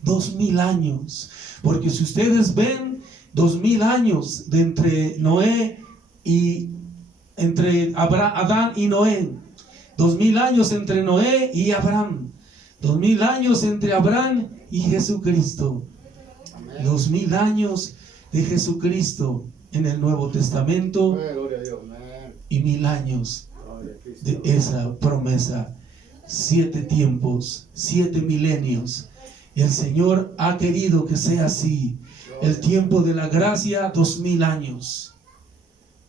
2000 años, porque si ustedes ven, 2000 años de entre Noé y entre Adán y Noé, 2000 años entre Noé y Abraham, 2000 años entre Abraham y Jesucristo, 2000 años de Jesucristo en el Nuevo Testamento y 1000 años de esa promesa. 7 tiempos, 7 milenios. El Señor ha querido que sea así. El tiempo de la gracia, 2000 años.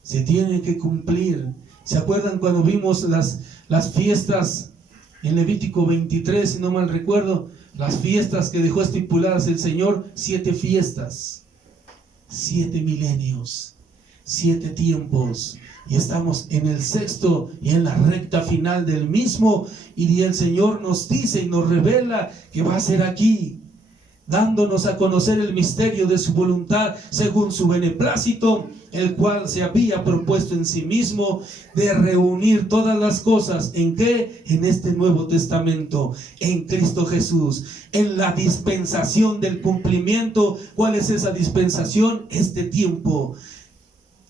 Se tiene que cumplir. ¿Se acuerdan cuando vimos las fiestas en Levítico 23, si no mal recuerdo? Las fiestas que dejó estipuladas el Señor. 7 fiestas, 7 milenios, 7 tiempos. Y estamos en el sexto y en la recta final del mismo. Y el Señor nos dice y nos revela que va a ser aquí, dándonos a conocer el misterio de su voluntad según su beneplácito, el cual se había propuesto en sí mismo de reunir todas las cosas. ¿En qué? En este Nuevo Testamento, en Cristo Jesús, en la dispensación del cumplimiento. ¿Cuál es esa dispensación? Este tiempo.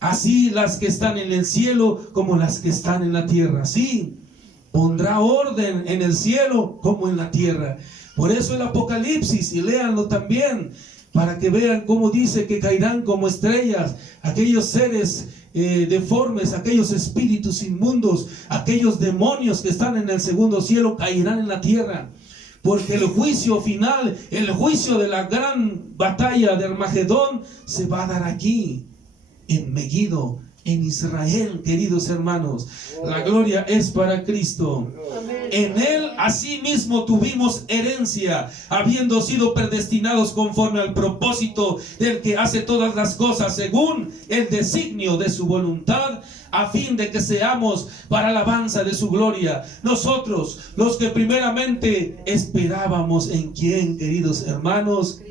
Así las que están en el cielo como las que están en la tierra. Sí, pondrá orden en el cielo como en la tierra. Por eso el Apocalipsis, y léanlo también, para que vean cómo dice que caerán como estrellas aquellos seres deformes, aquellos espíritus inmundos, aquellos demonios que están en el segundo cielo, caerán en la tierra. Porque el juicio final, el juicio de la gran batalla de Armagedón, se va a dar aquí, en Megiddo, en Israel, queridos hermanos. La gloria es para Cristo. En Él asimismo tuvimos herencia, habiendo sido predestinados conforme al propósito del que hace todas las cosas según el designio de su voluntad, a fin de que seamos para alabanza de su gloria. Nosotros, los que primeramente esperábamos en quién, queridos hermanos,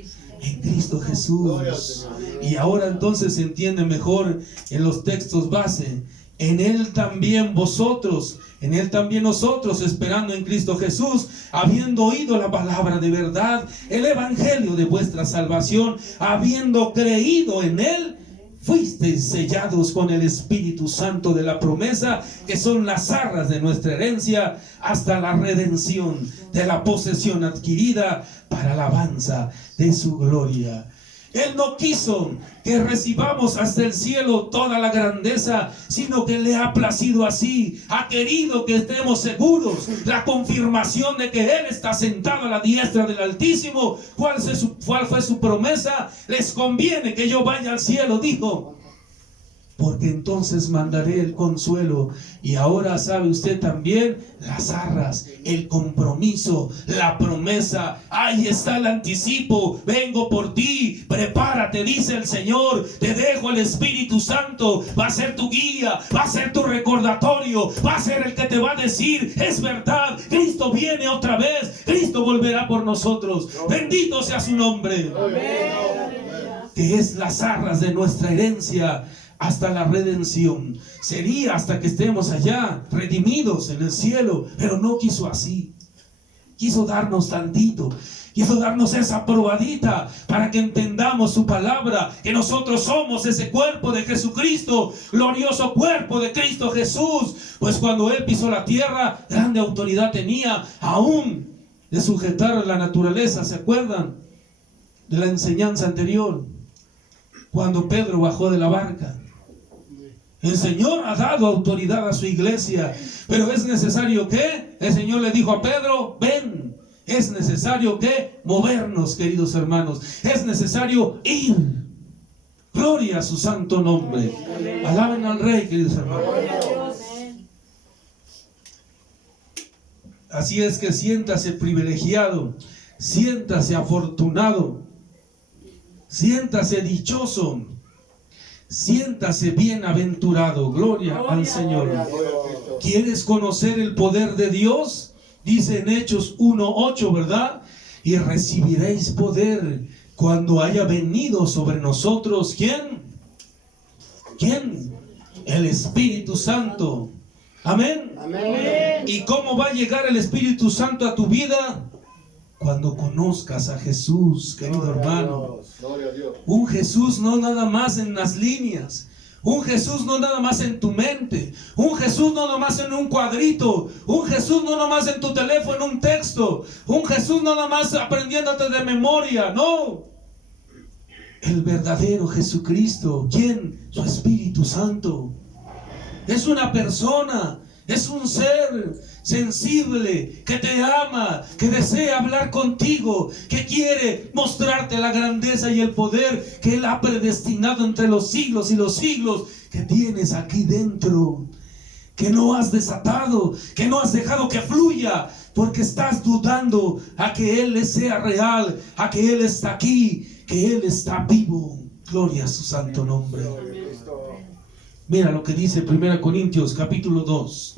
en Cristo Jesús. Y ahora entonces se entiende mejor en los textos base en Él también vosotros, en Él también nosotros, esperando en Cristo Jesús, habiendo oído la palabra de verdad, el evangelio de vuestra salvación, habiendo creído en Él, fuisteis sellados con el Espíritu Santo de la promesa, que son las arras de nuestra herencia, hasta la redención de la posesión adquirida para alabanza de su gloria. Él no quiso que recibamos hasta el cielo toda la grandeza, sino que le ha placido así. Ha querido que estemos seguros, la confirmación de que Él está sentado a la diestra del Altísimo. ¿Cuál fue su promesa? Les conviene que yo vaya al cielo, dijo, porque entonces mandaré el consuelo. Y ahora sabe usted también las arras, el compromiso, la promesa. Ahí está el anticipo. Vengo por ti, prepárate, dice el Señor. Te dejo el Espíritu Santo. Va a ser tu guía, va a ser tu recordatorio, va a ser el que te va a decir: es verdad, Cristo viene otra vez, Cristo volverá por nosotros. Bendito sea su nombre. Que es las arras de nuestra herencia hasta la redención. Sería hasta que estemos allá, redimidos en el cielo, pero no quiso así. Quiso darnos tantito, quiso darnos esa probadita para que entendamos su palabra, que nosotros somos ese cuerpo de Jesucristo, glorioso cuerpo de Cristo Jesús. Pues cuando Él pisó la tierra, grande autoridad tenía aún de sujetar la naturaleza. ¿Se acuerdan de la enseñanza anterior? Cuando Pedro bajó de la barca, el Señor ha dado autoridad a su iglesia, pero es necesario que el Señor le dijo a Pedro: ven. Es necesario que movernos, queridos hermanos. Es necesario ir. Gloria a su santo nombre. Alaben al Rey, queridos hermanos. Así es que siéntase privilegiado, siéntase afortunado, siéntase dichoso, siéntase bienaventurado. Gloria al Señor. ¿Quieres conocer el poder de Dios? Dice en Hechos 1:8, ¿verdad? Y recibiréis poder cuando haya venido sobre nosotros. ¿Quién? ¿Quién? El Espíritu Santo. Amén. Amén. ¿Y cómo va a llegar el Espíritu Santo a tu vida? Cuando conozcas a Jesús, querido hermano. Un Jesús no nada más en las líneas. Un Jesús no nada más en tu mente. Un Jesús no nada más en un cuadrito. Un Jesús no nada más en tu teléfono, en un texto. Un Jesús no nada más aprendiéndote de memoria. No. El verdadero Jesucristo. ¿Quién? Su Espíritu Santo. Es una persona. Es un ser sensible, que te ama, que desea hablar contigo, que quiere mostrarte la grandeza y el poder que Él ha predestinado entre los siglos y los siglos, que tienes aquí dentro, que no has desatado, que no has dejado que fluya, porque estás dudando a que Él sea real, a que Él está aquí, que Él está vivo. Gloria a su santo nombre. Mira lo que dice 1 Corintios capítulo 2.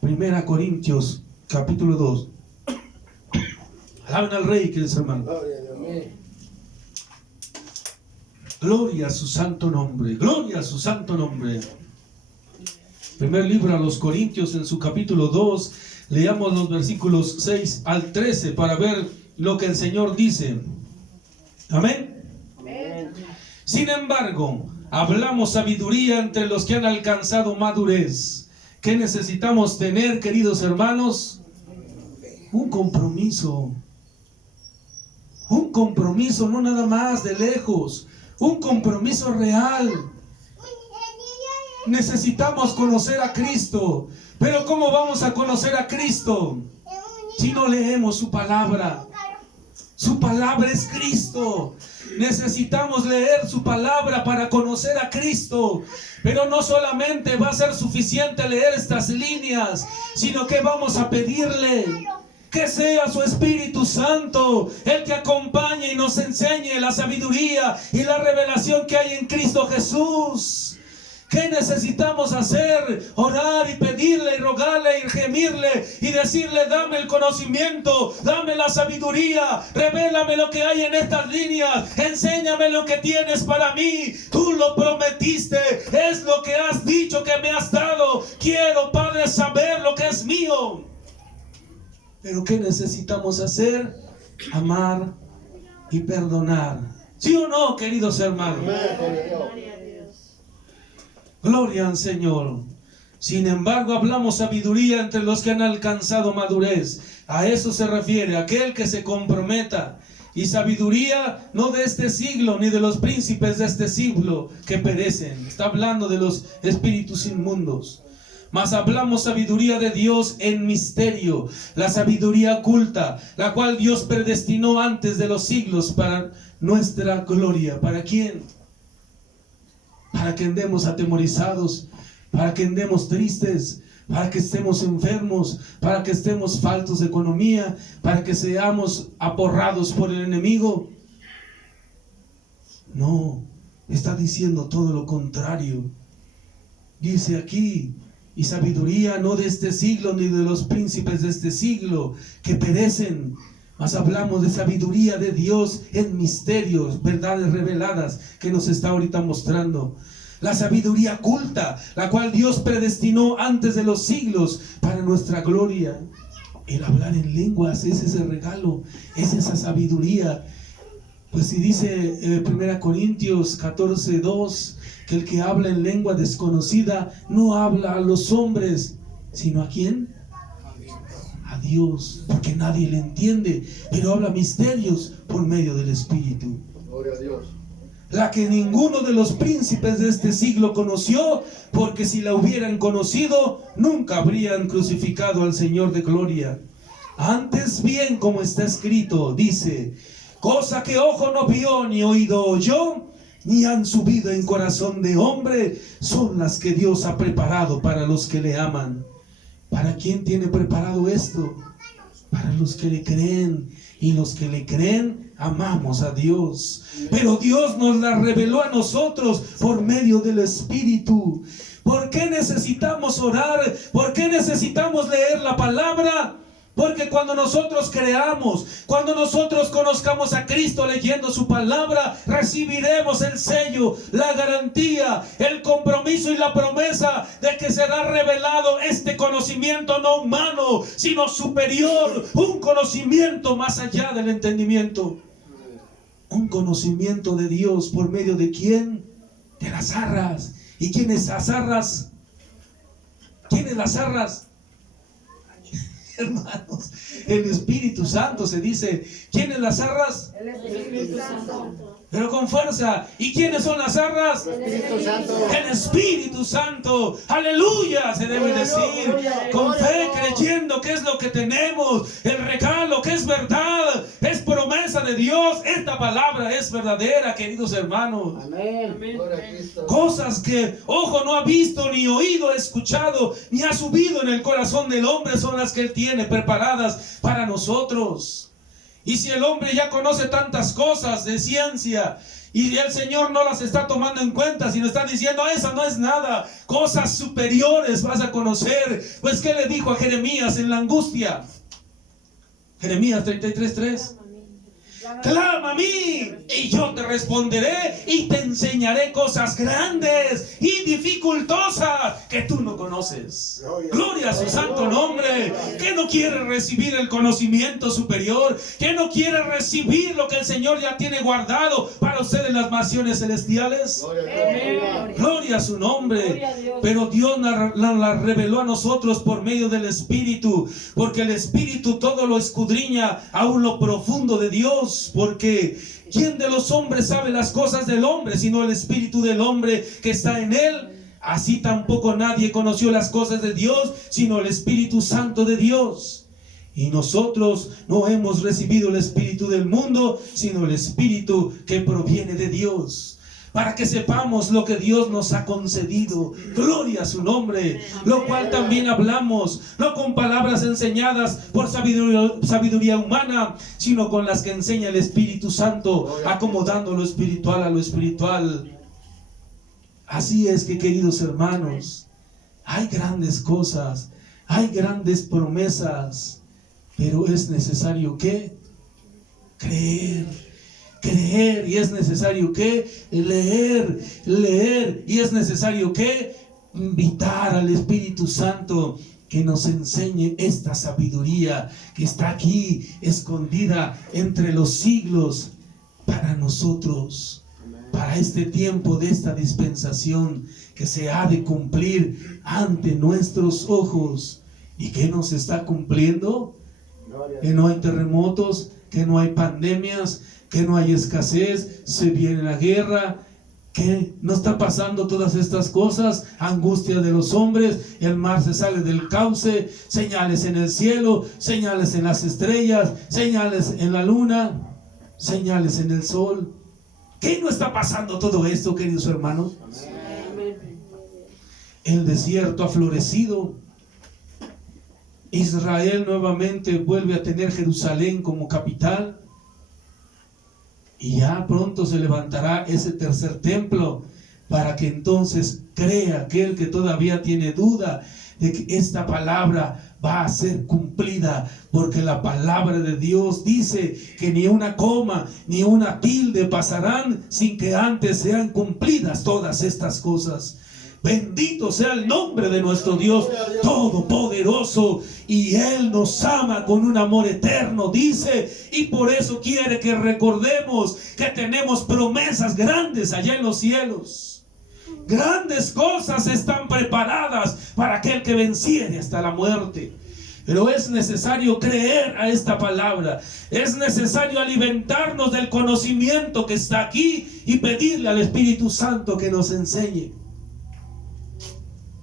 1 Corintios capítulo 2. Alaben al Rey, queridos hermanos. Gloria a su santo nombre. Gloria a su santo nombre. Primer libro a los Corintios, en su capítulo 2. Leamos los versículos 6 al 13 para ver lo que el Señor dice. Amén. Amén. Sin embargo, hablamos sabiduría entre los que han alcanzado madurez. ¿Qué necesitamos tener, queridos hermanos? Un compromiso. Un compromiso, no nada más de lejos. Un compromiso real. Necesitamos conocer a Cristo. Pero ¿cómo vamos a conocer a Cristo si no leemos su palabra? Su palabra es Cristo. Necesitamos leer su palabra para conocer a Cristo. Pero no solamente va a ser suficiente leer estas líneas, sino que vamos a pedirle que sea su Espíritu Santo el que acompañe y nos enseñe la sabiduría y la revelación que hay en Cristo Jesús. ¿Qué necesitamos hacer? Orar y pedirle y rogarle y gemirle y decirle: dame el conocimiento, dame la sabiduría, revélame lo que hay en estas líneas, enséñame lo que tienes para mí. Tú lo prometiste, es lo que has dicho que me has dado. Quiero, Padre, saber lo que es mío. Pero ¿qué necesitamos hacer? Amar y perdonar. ¿Sí o no, queridos hermanos? Gloria al Señor. Sin embargo, hablamos sabiduría entre los que han alcanzado madurez. A eso se refiere aquel que se comprometa. Y sabiduría no de este siglo, ni de los príncipes de este siglo que perecen. Está hablando de los espíritus inmundos. Mas hablamos sabiduría de Dios en misterio, la sabiduría oculta, la cual Dios predestinó antes de los siglos para nuestra gloria. ¿Para quién? Para que andemos atemorizados, para que andemos tristes, para que estemos enfermos, para que estemos faltos de economía, para que seamos aporrados por el enemigo. No, está diciendo todo lo contrario. Dice aquí: y sabiduría no de este siglo, ni de los príncipes de este siglo que perecen. Mas hablamos de sabiduría de Dios en misterios, verdades reveladas que nos está ahorita mostrando. La sabiduría oculta, la cual Dios predestinó antes de los siglos para nuestra gloria. El hablar en lenguas es ese regalo, es esa sabiduría. Pues si dice 1 Corintios 14:2, que el que habla en lengua desconocida no habla a los hombres, sino ¿a quién? A Dios, porque nadie le entiende, pero habla misterios por medio del Espíritu. Gloria a Dios. La que ninguno de los príncipes de este siglo conoció, porque si la hubieran conocido, nunca habrían crucificado al Señor de gloria. Antes bien, como está escrito, dice: cosa que ojo no vio, ni oído oyó, ni han subido en corazón de hombre, son las que Dios ha preparado para los que le aman. ¿Para quién tiene preparado esto? Para los que le creen. Y los que le creen, amamos a Dios. Pero Dios nos la reveló a nosotros por medio del Espíritu. ¿Por qué necesitamos orar? ¿Por qué necesitamos leer la palabra? Porque cuando nosotros creamos, cuando nosotros conozcamos a Cristo leyendo su palabra, recibiremos el sello, la garantía, el compromiso y la promesa de que será revelado este conocimiento no humano, sino superior, un conocimiento más allá del entendimiento. Un conocimiento de Dios, ¿por medio de quién? De las arras. ¿Y quiénes las arras? ¿Quiénes las arras? Hermanos, el Espíritu Santo se dice. ¿Quiénes las arras? El Espíritu Santo. Pero con fuerza. ¿Y quiénes son las arras? El Espíritu Santo. El Espíritu Santo. Aleluya, se debe decir. Con fe, creyendo que es lo que tenemos. El regalo que es verdad. Es promesa de Dios. Esta palabra es verdadera, queridos hermanos. Amén. Gloria a Cristo. Cosas que ojo no ha visto, ni oído ha escuchado, ni ha subido en el corazón del hombre, son las que Él tiene preparadas para nosotros. Y si el hombre ya conoce tantas cosas de ciencia y el Señor no las está tomando en cuenta, sino está diciendo: esa no es nada, cosas superiores vas a conocer. Pues ¿qué le dijo a Jeremías en la angustia? Jeremías 33:3. Clama a mí y yo te responderé y te enseñaré cosas grandes y dificultosas que tú no conoces. Gloria a su santo nombre. ¿Que no quiere recibir el conocimiento superior? ¿Que no quiere recibir lo que el Señor ya tiene guardado para usted en las mansiones celestiales? Gloria a su nombre. Pero Dios la reveló a nosotros por medio del Espíritu, porque el Espíritu todo lo escudriña aún lo profundo de Dios. Porque ¿quién de los hombres sabe las cosas del hombre sino el Espíritu del hombre que está en él? Así tampoco nadie conoció las cosas de Dios sino el Espíritu Santo de Dios. Y nosotros no hemos recibido el Espíritu del mundo sino el Espíritu que proviene de Dios, para que sepamos lo que Dios nos ha concedido. Gloria a su nombre. Lo cual también hablamos, no con palabras enseñadas por sabiduría humana, sino con las que enseña el Espíritu Santo, acomodando lo espiritual a lo espiritual. Así es que, queridos hermanos, hay grandes cosas, hay grandes promesas, pero es necesario que creer, y es necesario que leer, y es necesario que invitar al Espíritu Santo que nos enseñe esta sabiduría que está aquí escondida entre los siglos para nosotros, para este tiempo de esta dispensación que se ha de cumplir ante nuestros ojos. ¿Y qué nos está cumpliendo? Que no hay terremotos, que no hay pandemias, que no hay escasez, se viene la guerra, que no está pasando todas estas cosas, angustia de los hombres, el mar se sale del cauce, señales en el cielo, señales en las estrellas, señales en la luna, señales en el sol. ¿Qué no está pasando todo esto, queridos hermanos? El desierto ha florecido. Israel nuevamente vuelve a tener Jerusalén como capital. Y ya pronto se levantará ese tercer templo, para que entonces crea aquel que todavía tiene duda de que esta palabra va a ser cumplida, porque la palabra de Dios dice que ni una coma ni una tilde pasarán sin que antes sean cumplidas todas estas cosas. Bendito sea el nombre de nuestro Dios Todopoderoso, y Él nos ama con un amor eterno, dice, y por eso quiere que recordemos que tenemos promesas grandes allá en los cielos. Grandes cosas están preparadas para aquel que venciere hasta la muerte. Pero es necesario creer a esta palabra. Es necesario alimentarnos del conocimiento que está aquí y pedirle al Espíritu Santo que nos enseñe.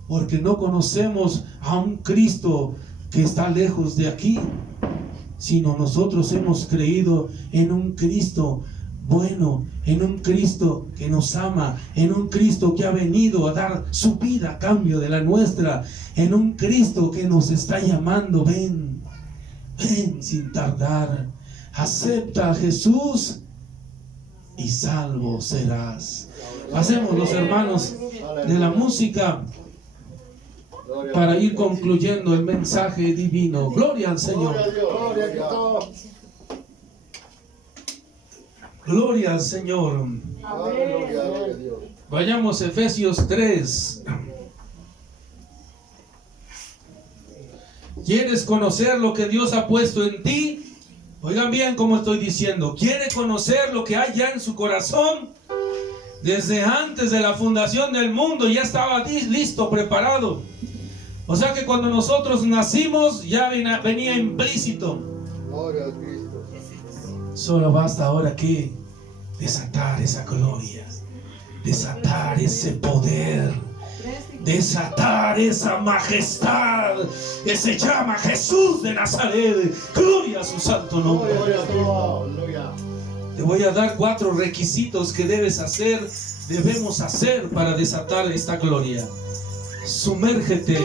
Porque no conocemos a un Cristo que está lejos de aquí, sino nosotros hemos creído en un Cristo bueno, en un Cristo que nos ama, en un Cristo que ha venido a dar su vida a cambio de la nuestra, en un Cristo que nos está llamando: ven, ven sin tardar, acepta a Jesús y salvo serás. Pasemos, los hermanos, de la música para ir concluyendo el mensaje divino. Gloria al Señor. Gloria al Señor. Vayamos a Efesios 3. ¿Quieres conocer lo que Dios ha puesto en ti? Oigan bien cómo estoy diciendo. ¿Quiere conocer lo que hay ya en su corazón? Desde antes de la fundación del mundo ya estaba listo, preparado. O sea que cuando nosotros nacimos ya venía implícito. Solo basta ahora que desatar esa gloria, desatar ese poder, desatar esa majestad que se llama Jesús de Nazaret. Gloria a su santo nombre. Te voy a dar 4 requisitos que debemos hacer para desatar esta gloria. Sumérgete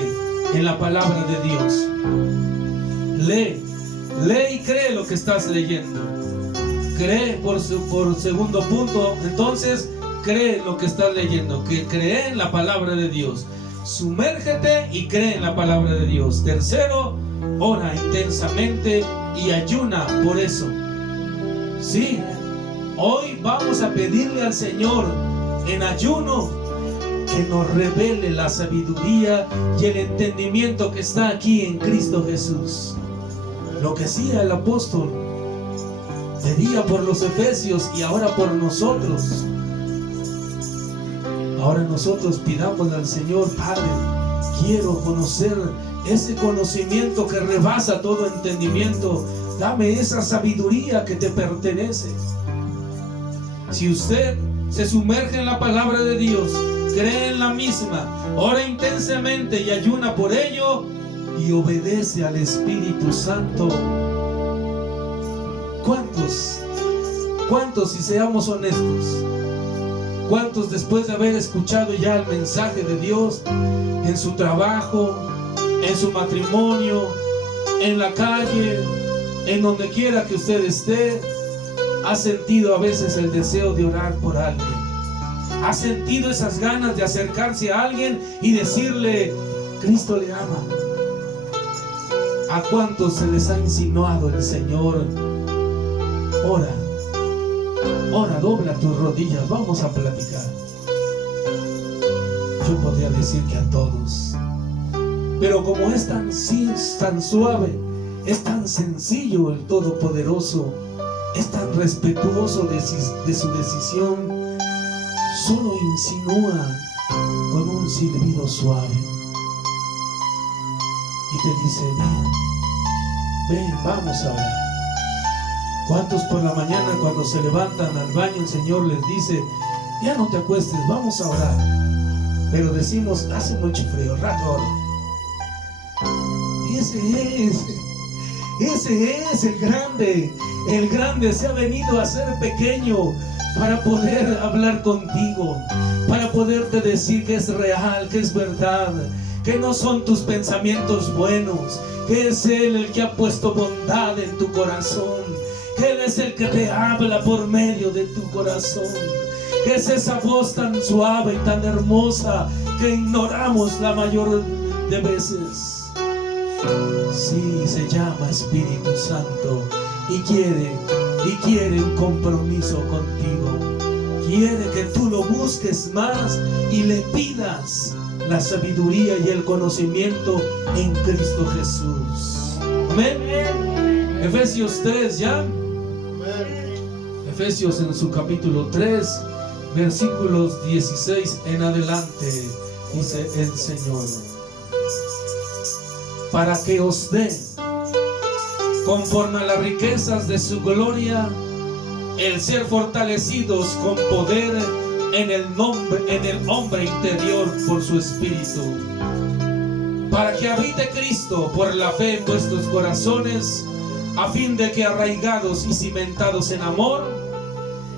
en la palabra de Dios. Lee y cree lo que estás leyendo. Cree por segundo punto. Entonces cree lo que estás leyendo, que cree en la palabra de Dios. Sumérgete y cree en la palabra de Dios. Tercero, ora intensamente y ayuna por eso. Sí, hoy vamos a pedirle al Señor en ayuno que nos revele la sabiduría y el entendimiento que está aquí en Cristo Jesús. Lo que hacía el apóstol, pedía por los efesios y ahora por nosotros. Ahora nosotros pidamos al Señor: Padre, quiero conocer ese conocimiento que rebasa todo entendimiento. Dame esa sabiduría que te pertenece. Si usted se sumerge en la palabra de Dios, cree en la misma, ora intensamente y ayuna por ello, y obedece al Espíritu Santo. ¿Cuántos, si seamos honestos, cuántos después de haber escuchado ya el mensaje de Dios en su trabajo, en su matrimonio, en la calle, en donde quiera que usted esté, ha sentido a veces el deseo de orar por alguien? ¿Ha sentido esas ganas de acercarse a alguien y decirle, Cristo le ama? ¿A cuántos se les ha insinuado el Señor? Ora, ora, dobla tus rodillas, vamos a platicar. Yo podría decir que a todos, pero como es tan suave, es tan sencillo el Todopoderoso, es tan respetuoso de su decisión, solo insinúa con un silbido suave y te dice, ven, vamos a orar. ¿Cuántos por la mañana cuando se levantan al baño el Señor les dice, ya no te acuestes, vamos a orar? Pero decimos, hace mucho frío, rato oro. Ese es el grande. El grande se ha venido a ser pequeño para poder hablar contigo, para poderte decir que es real, que es verdad, que no son tus pensamientos buenos, que es Él el que ha puesto bondad en tu corazón, que Él es el que te habla por medio de tu corazón, que es esa voz tan suave y tan hermosa que ignoramos la mayor de veces. Sí, se llama Espíritu Santo y quiere un compromiso contigo. Quiere que tú lo busques más y le pidas la sabiduría y el conocimiento en Cristo Jesús. Amén. Efesios 3, ¿ya? Efesios en su capítulo 3, versículos 16 en adelante, dice el Señor: para que os dé, conforme a las riquezas de su gloria, el ser fortalecidos con poder en el hombre interior por su Espíritu, para que habite Cristo por la fe en vuestros corazones, a fin de que, arraigados y cimentados en amor,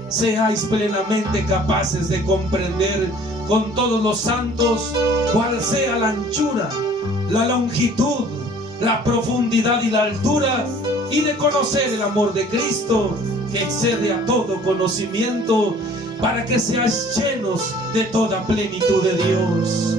seáis plenamente capaces de comprender con todos los santos cuál sea la anchura, la longitud, la profundidad y la altura, y de conocer el amor de Cristo, que excede a todo conocimiento, para que seáis llenos de toda plenitud de Dios.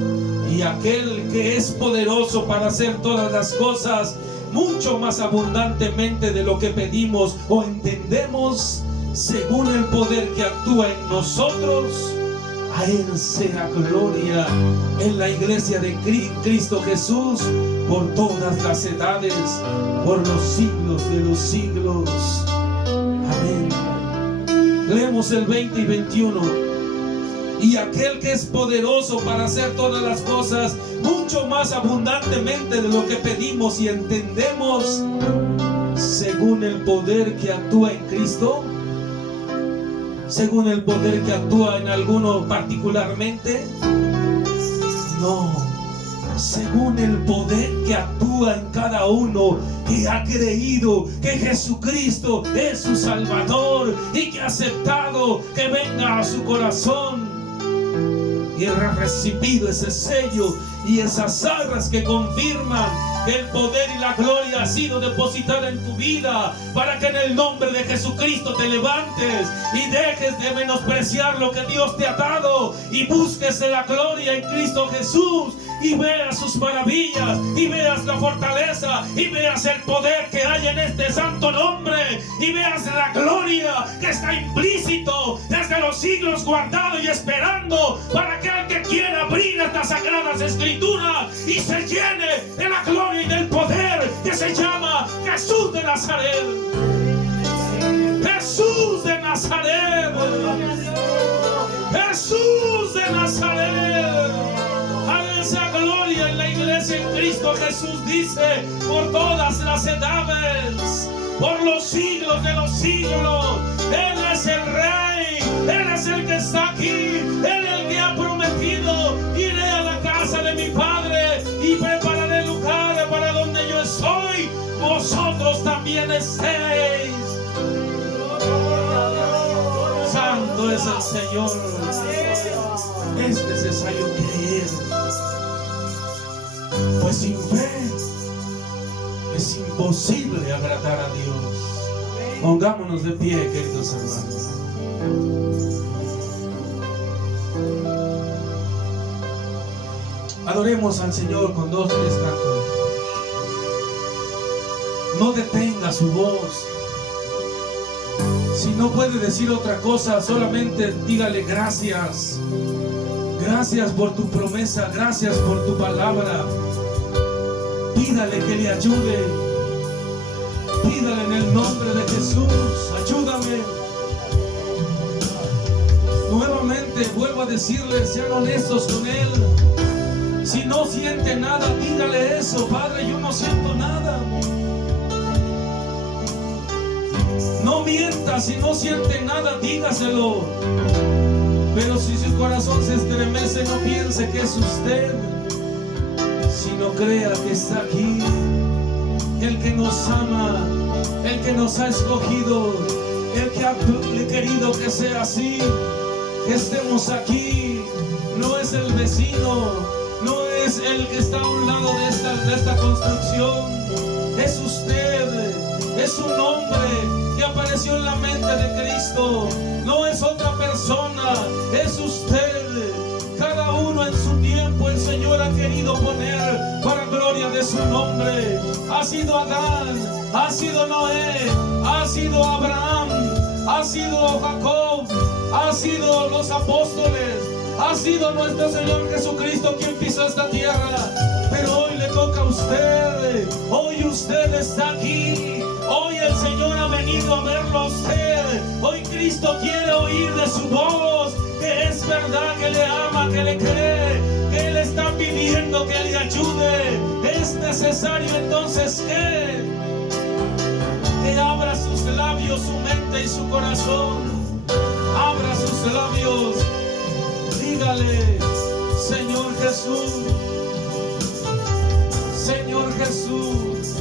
Y aquel que es poderoso para hacer todas las cosas mucho más abundantemente de lo que pedimos o entendemos, según el poder que actúa en nosotros, a Él sea gloria en la iglesia de Cristo Jesús por todas las edades, por los siglos de los siglos. Amén. Leemos el 20 y 21. Y aquel que es poderoso para hacer todas las cosas mucho más abundantemente de lo que pedimos y entendemos, según el poder que actúa en Cristo. Según el poder que actúa en alguno particularmente, no, según el poder que actúa en cada uno que ha creído que Jesucristo es su Salvador y que ha aceptado que venga a su corazón y ha recibido ese sello y esas arras que confirman que el poder y la gloria ha sido depositada en tu vida, para que en el nombre de Jesucristo te levantes y dejes de menospreciar lo que Dios te ha dado y busques la gloria en Cristo Jesús y veas sus maravillas y veas la fortaleza y veas el poder que hay en este santo nombre y veas la gloria que está implícito desde los siglos, guardado y esperando para que el que quiera abrir estas sagradas escrituras y se llene de la gloria y del poder que se llama Jesús de Nazaret. Jesús de Nazaret. Jesús de Nazaret. A esa gloria en la iglesia en Cristo Jesús, dice, por todas las edades, por los siglos de los siglos. Él es el Rey, Él es el que está aquí, Él es el que ha prometido: iré a la casa de mi Padre y prepararé lugares para donde yo estoy, vosotros también estéis. Santo es el Señor. Es necesario creer, pues sin fe es imposible agradar a Dios. Pongámonos de pie, queridos hermanos. Adoremos al Señor con 2 o 3 cantos. No detenga su voz. Si no puede decir otra cosa, solamente dígale gracias. Gracias por tu promesa, gracias por tu palabra. Pídale que le ayude. Pídale en el nombre de Jesús. Ayúdame. Nuevamente vuelvo a decirle, sean honestos con Él. Si no siente nada, dígale eso. Padre, yo no siento nada. No mienta. Si no siente nada, dígaselo. Pero si su corazón se estremece, no piense que es usted, sino crea que está aquí el que nos ama, el que nos ha escogido, el que ha querido que sea así, que estemos aquí. No es el vecino, no es el que está a un lado de esta construcción. Es usted, es un hombre que apareció en la mente de Cristo. No es otra persona, es usted. Cada uno en su tiempo el Señor ha querido poner para gloria de su nombre. Ha sido Adán, ha sido Noé, ha sido Abraham, ha sido Jacob, ha sido los apóstoles, ha sido nuestro Señor Jesucristo quien pisó esta tierra. Pero hoy le toca a usted. Hoy usted está aquí. Hoy el Señor ha venido a verlo a usted. Hoy Cristo quiere oír de su voz que es verdad, que le ama, que le cree, que Él está pidiendo que le ayude. Es necesario entonces que abra sus labios, su mente y su corazón. Abra sus labios. Dígale, Señor Jesús, Señor Jesús,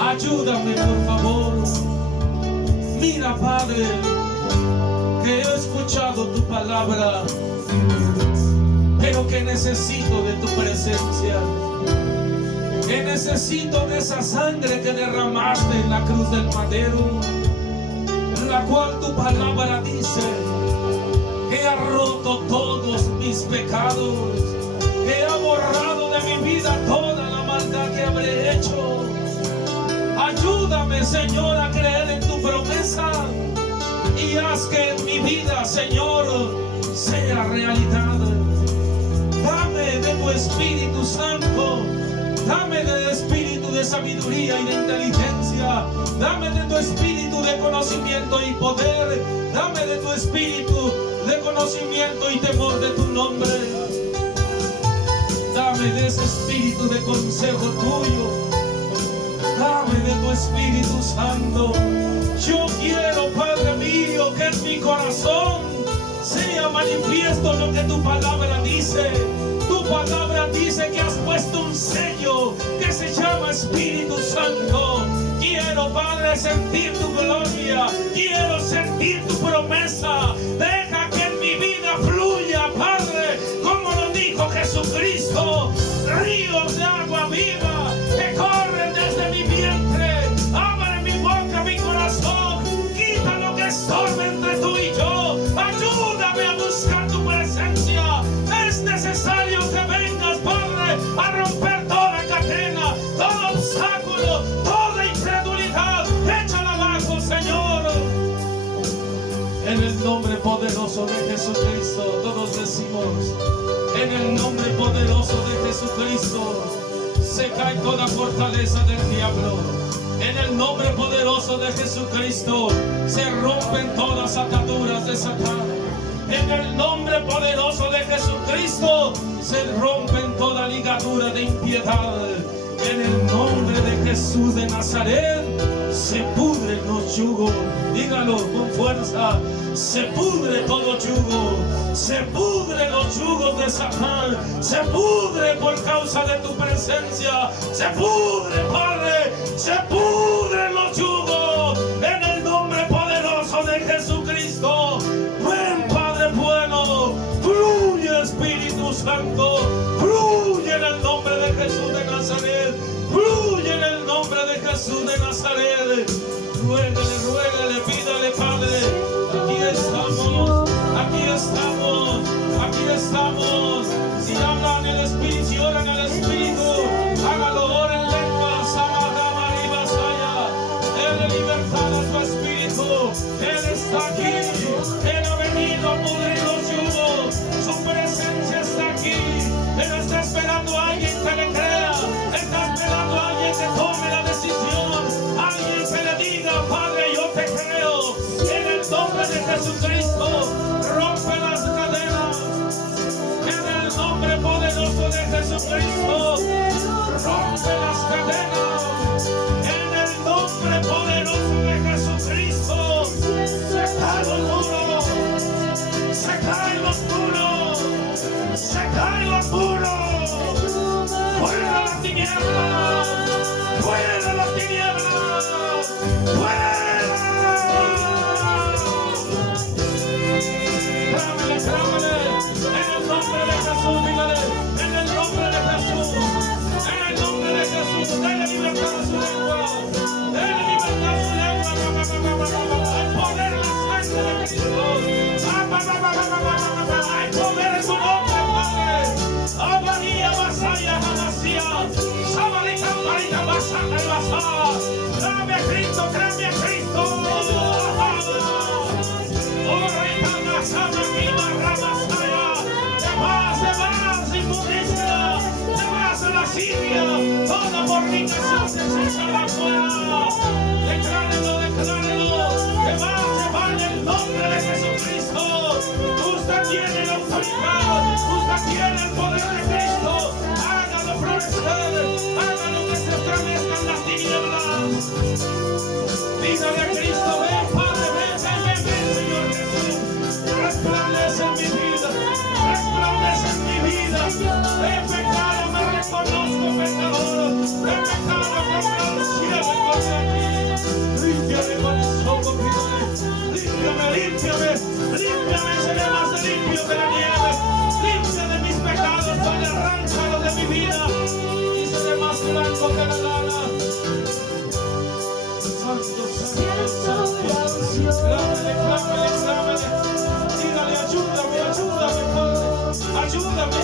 ayúdame por favor. Mira, Padre, que he escuchado tu palabra, pero que necesito de tu presencia, que necesito de esa sangre que derramaste en la cruz del madero, en la cual tu palabra dice que ha roto todos mis pecados, que ha borrado de mi vida toda la maldad que habré hecho. Ayúdame, Señor, a creer en tu promesa y haz que en mi vida, Señor, sea realidad. Dame de tu Espíritu Santo, dame del espíritu de sabiduría y de inteligencia, dame de tu espíritu de conocimiento y poder, dame de tu espíritu de conocimiento y temor de tu nombre. Dame de ese espíritu de consejo tuyo. Dame de tu Espíritu Santo. Yo quiero, Padre mío, que en mi corazón sea manifiesto lo que tu palabra dice. Tu palabra dice que has puesto un sello que se llama Espíritu Santo. Quiero, Padre, sentir tu gloria. Quiero sentir tu promesa. Deja que en mi vida fluya, Padre, como lo dijo Jesucristo, ríos de agua viva que corren desde mi vientre. Abre mi boca, mi corazón. Quita lo que estorbe entre tú y yo. Ayúdame a buscar tu presencia. Es necesario que vengas, Padre, a romper toda cadena, todo obstáculo, toda incredulidad. Échala abajo, Señor. En el nombre poderoso de Jesucristo, todos decimos, en el nombre poderoso de Jesucristo, se cae toda fortaleza del diablo. En el nombre poderoso de Jesucristo, se rompen todas ataduras de Satán. En el nombre poderoso de Jesucristo, se rompen toda ligadura de impiedad. En el nombre de Jesús de Nazaret, se pudren los yugos. Dígalo con fuerza. Se pudre todo yugo. Se pudre los yugos de Satán. Se pudre por causa de tu presencia. Se pudre, Padre. Se pudren los yugos. En el nombre poderoso de Jesucristo. Ven, Padre bueno. Fluye, Espíritu Santo. Fluye en el nombre de Jesús de Nazaret. Fluye en el nombre de Jesús de Nazaret. Ruégale, ruégale, pídale, Padre. Aquí estamos, aquí estamos, aquí estamos. Si hablan el Espíritu Dame a Cristo, créeme a Cristo. De inmundicia, de más lascivia, toda fornicación sexual fuera. Declárelo, declárelo, que más se vale el nombre de Jesucristo. Usted tiene la autoridad, usted tiene el poder de Cristo. Hágalo florecer, hágalo que se estremezcan las tinieblas. Dígale a Cristo, ven Padre, ven, Señor Jesús. Resplandece en mi vida, resplandece en mi vida. De pecado me reconozco pecador, de pecado contra el cielo y contra ti. Límpiame con el sopo, límpiame, límpiame, seré más limpio que la nieve. Limpia de mis pecados, Padre, arráncalo de mi vida y seré más blanco que la lana. Santo, santo, santo, clámale, clámale, clámale. Dígale, ayúdame, ayúdame, Padre, ayúdame,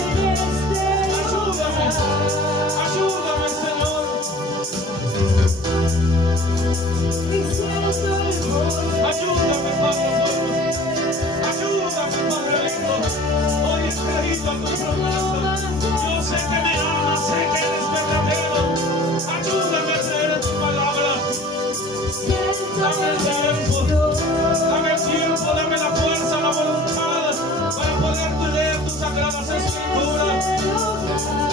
ayúdame, ayúdame, Señor. Ayúdame, Padre, ayúdame, Padre lindo. Hoy he creído a tu promesa. Yo sé que me amas, sé que eres verdadero. Ayúdame a creer en tu palabra. Dame el tiempo, dame la fuerza, la voluntad para poder leer tus sagradas escrituras,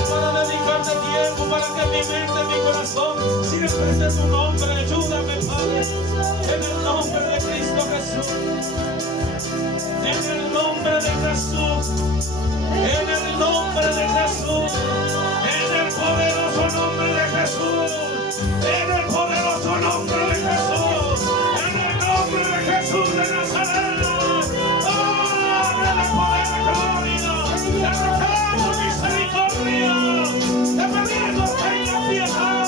para dedicarte tiempo, para que mi mente, mi corazón siempre esté tu nombre. Ayúdame, Padre, en el nombre de Cristo Jesús, en el nombre de Jesús, en el nombre de Jesús, en el poderoso nombre de Jesús, en el poderoso nombre de Jesús, en el nombre de Jesús de Nazaret. ¡Padre de poder, de gloria! Te rogamos misericordia, te pedimos tenga piedad.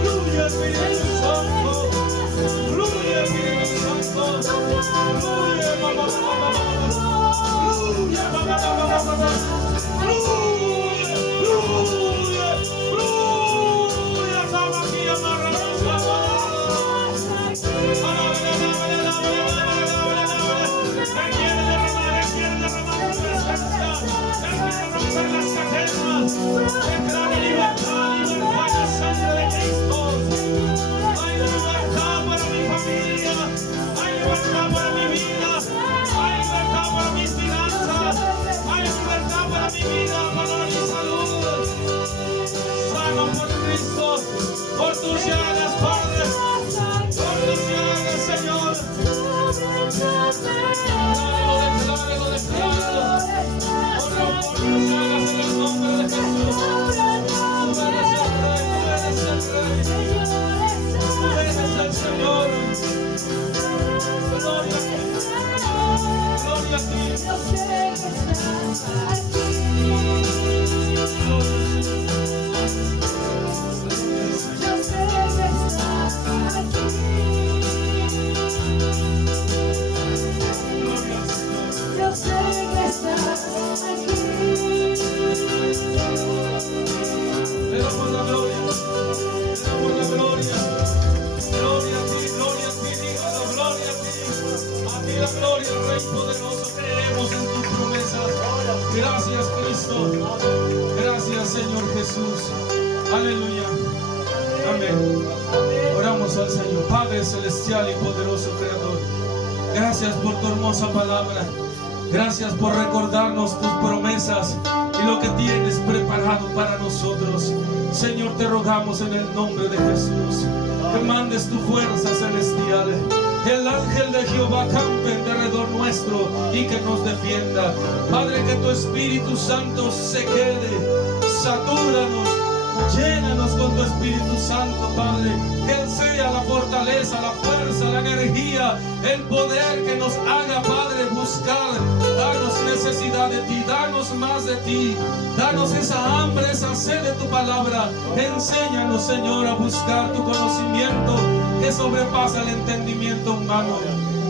Fluye Espíritu Santo, fluye Espíritu Santo, fluye mamá, fluye mamá, fluye, fluye, fluye, Samaquilla Marraza. Por tus llagas, Padre, por tus llagas, Señor. Decláralo, decláralo. Por tus llagas en el nombre de Jesús. Tú eres el Rey, tú eres el Rey. Tú eres el Señor. Gloria a ti. Gloria a ti. Le damos la gloria, gloria a ti, dígalo, gloria a ti, la gloria, Rey poderoso, creemos en tu promesa. Gracias Cristo, gracias Señor Jesús, aleluya, amén. Oramos al Señor. Padre celestial y poderoso Creador, gracias por tu hermosa palabra, gracias por recordarnos tus promesas y lo que tienes preparado para nosotros. Señor, te rogamos en el nombre de Jesús que mandes tu fuerza celestial, que el ángel de Jehová campe en derredor nuestro y que nos defienda. Padre, que tu Espíritu Santo se quede, satúranos, llénanos con tu Espíritu Santo, Padre, que Él sea la fortaleza, la fuerza, la energía, el poder que nos haga, Padre, buscar, darnos necesidad de ti, darnos más de ti, danos esa hambre, esa sed de tu palabra. Enséñanos, Señor, a buscar tu conocimiento que sobrepasa el entendimiento humano.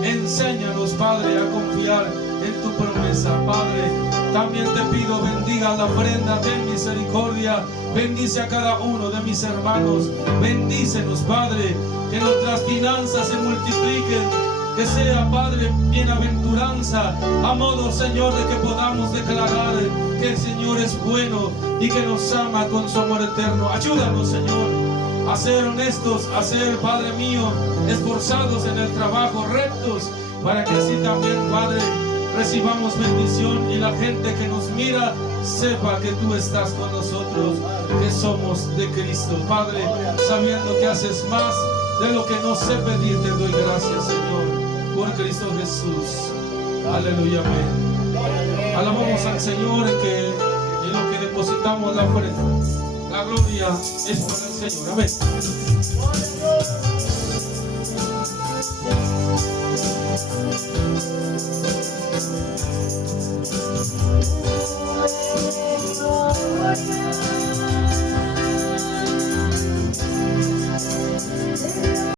Enséñanos, Padre, a confiar en tu promesa, Padre. También te pido, bendiga la ofrenda, ten misericordia, bendice a cada uno de mis hermanos, bendícenos, Padre, que nuestras finanzas se multipliquen, que sea, Padre, bienaventuranza, a modo, Señor, de que podamos declarar que el Señor es bueno y que nos ama con su amor eterno. Ayúdanos, Señor, a ser honestos, a ser, Padre mío, esforzados en el trabajo, rectos, para que así también, Padre, recibamos bendición y la gente que nos mira sepa que tú estás con nosotros, que somos de Cristo. Padre, sabiendo que haces más de lo que no sé pedir, te doy gracias, Señor, por Cristo Jesús. Aleluya, amén. Alabamos al Señor en lo que depositamos la ofrenda. La gloria es para el Señor. Amén.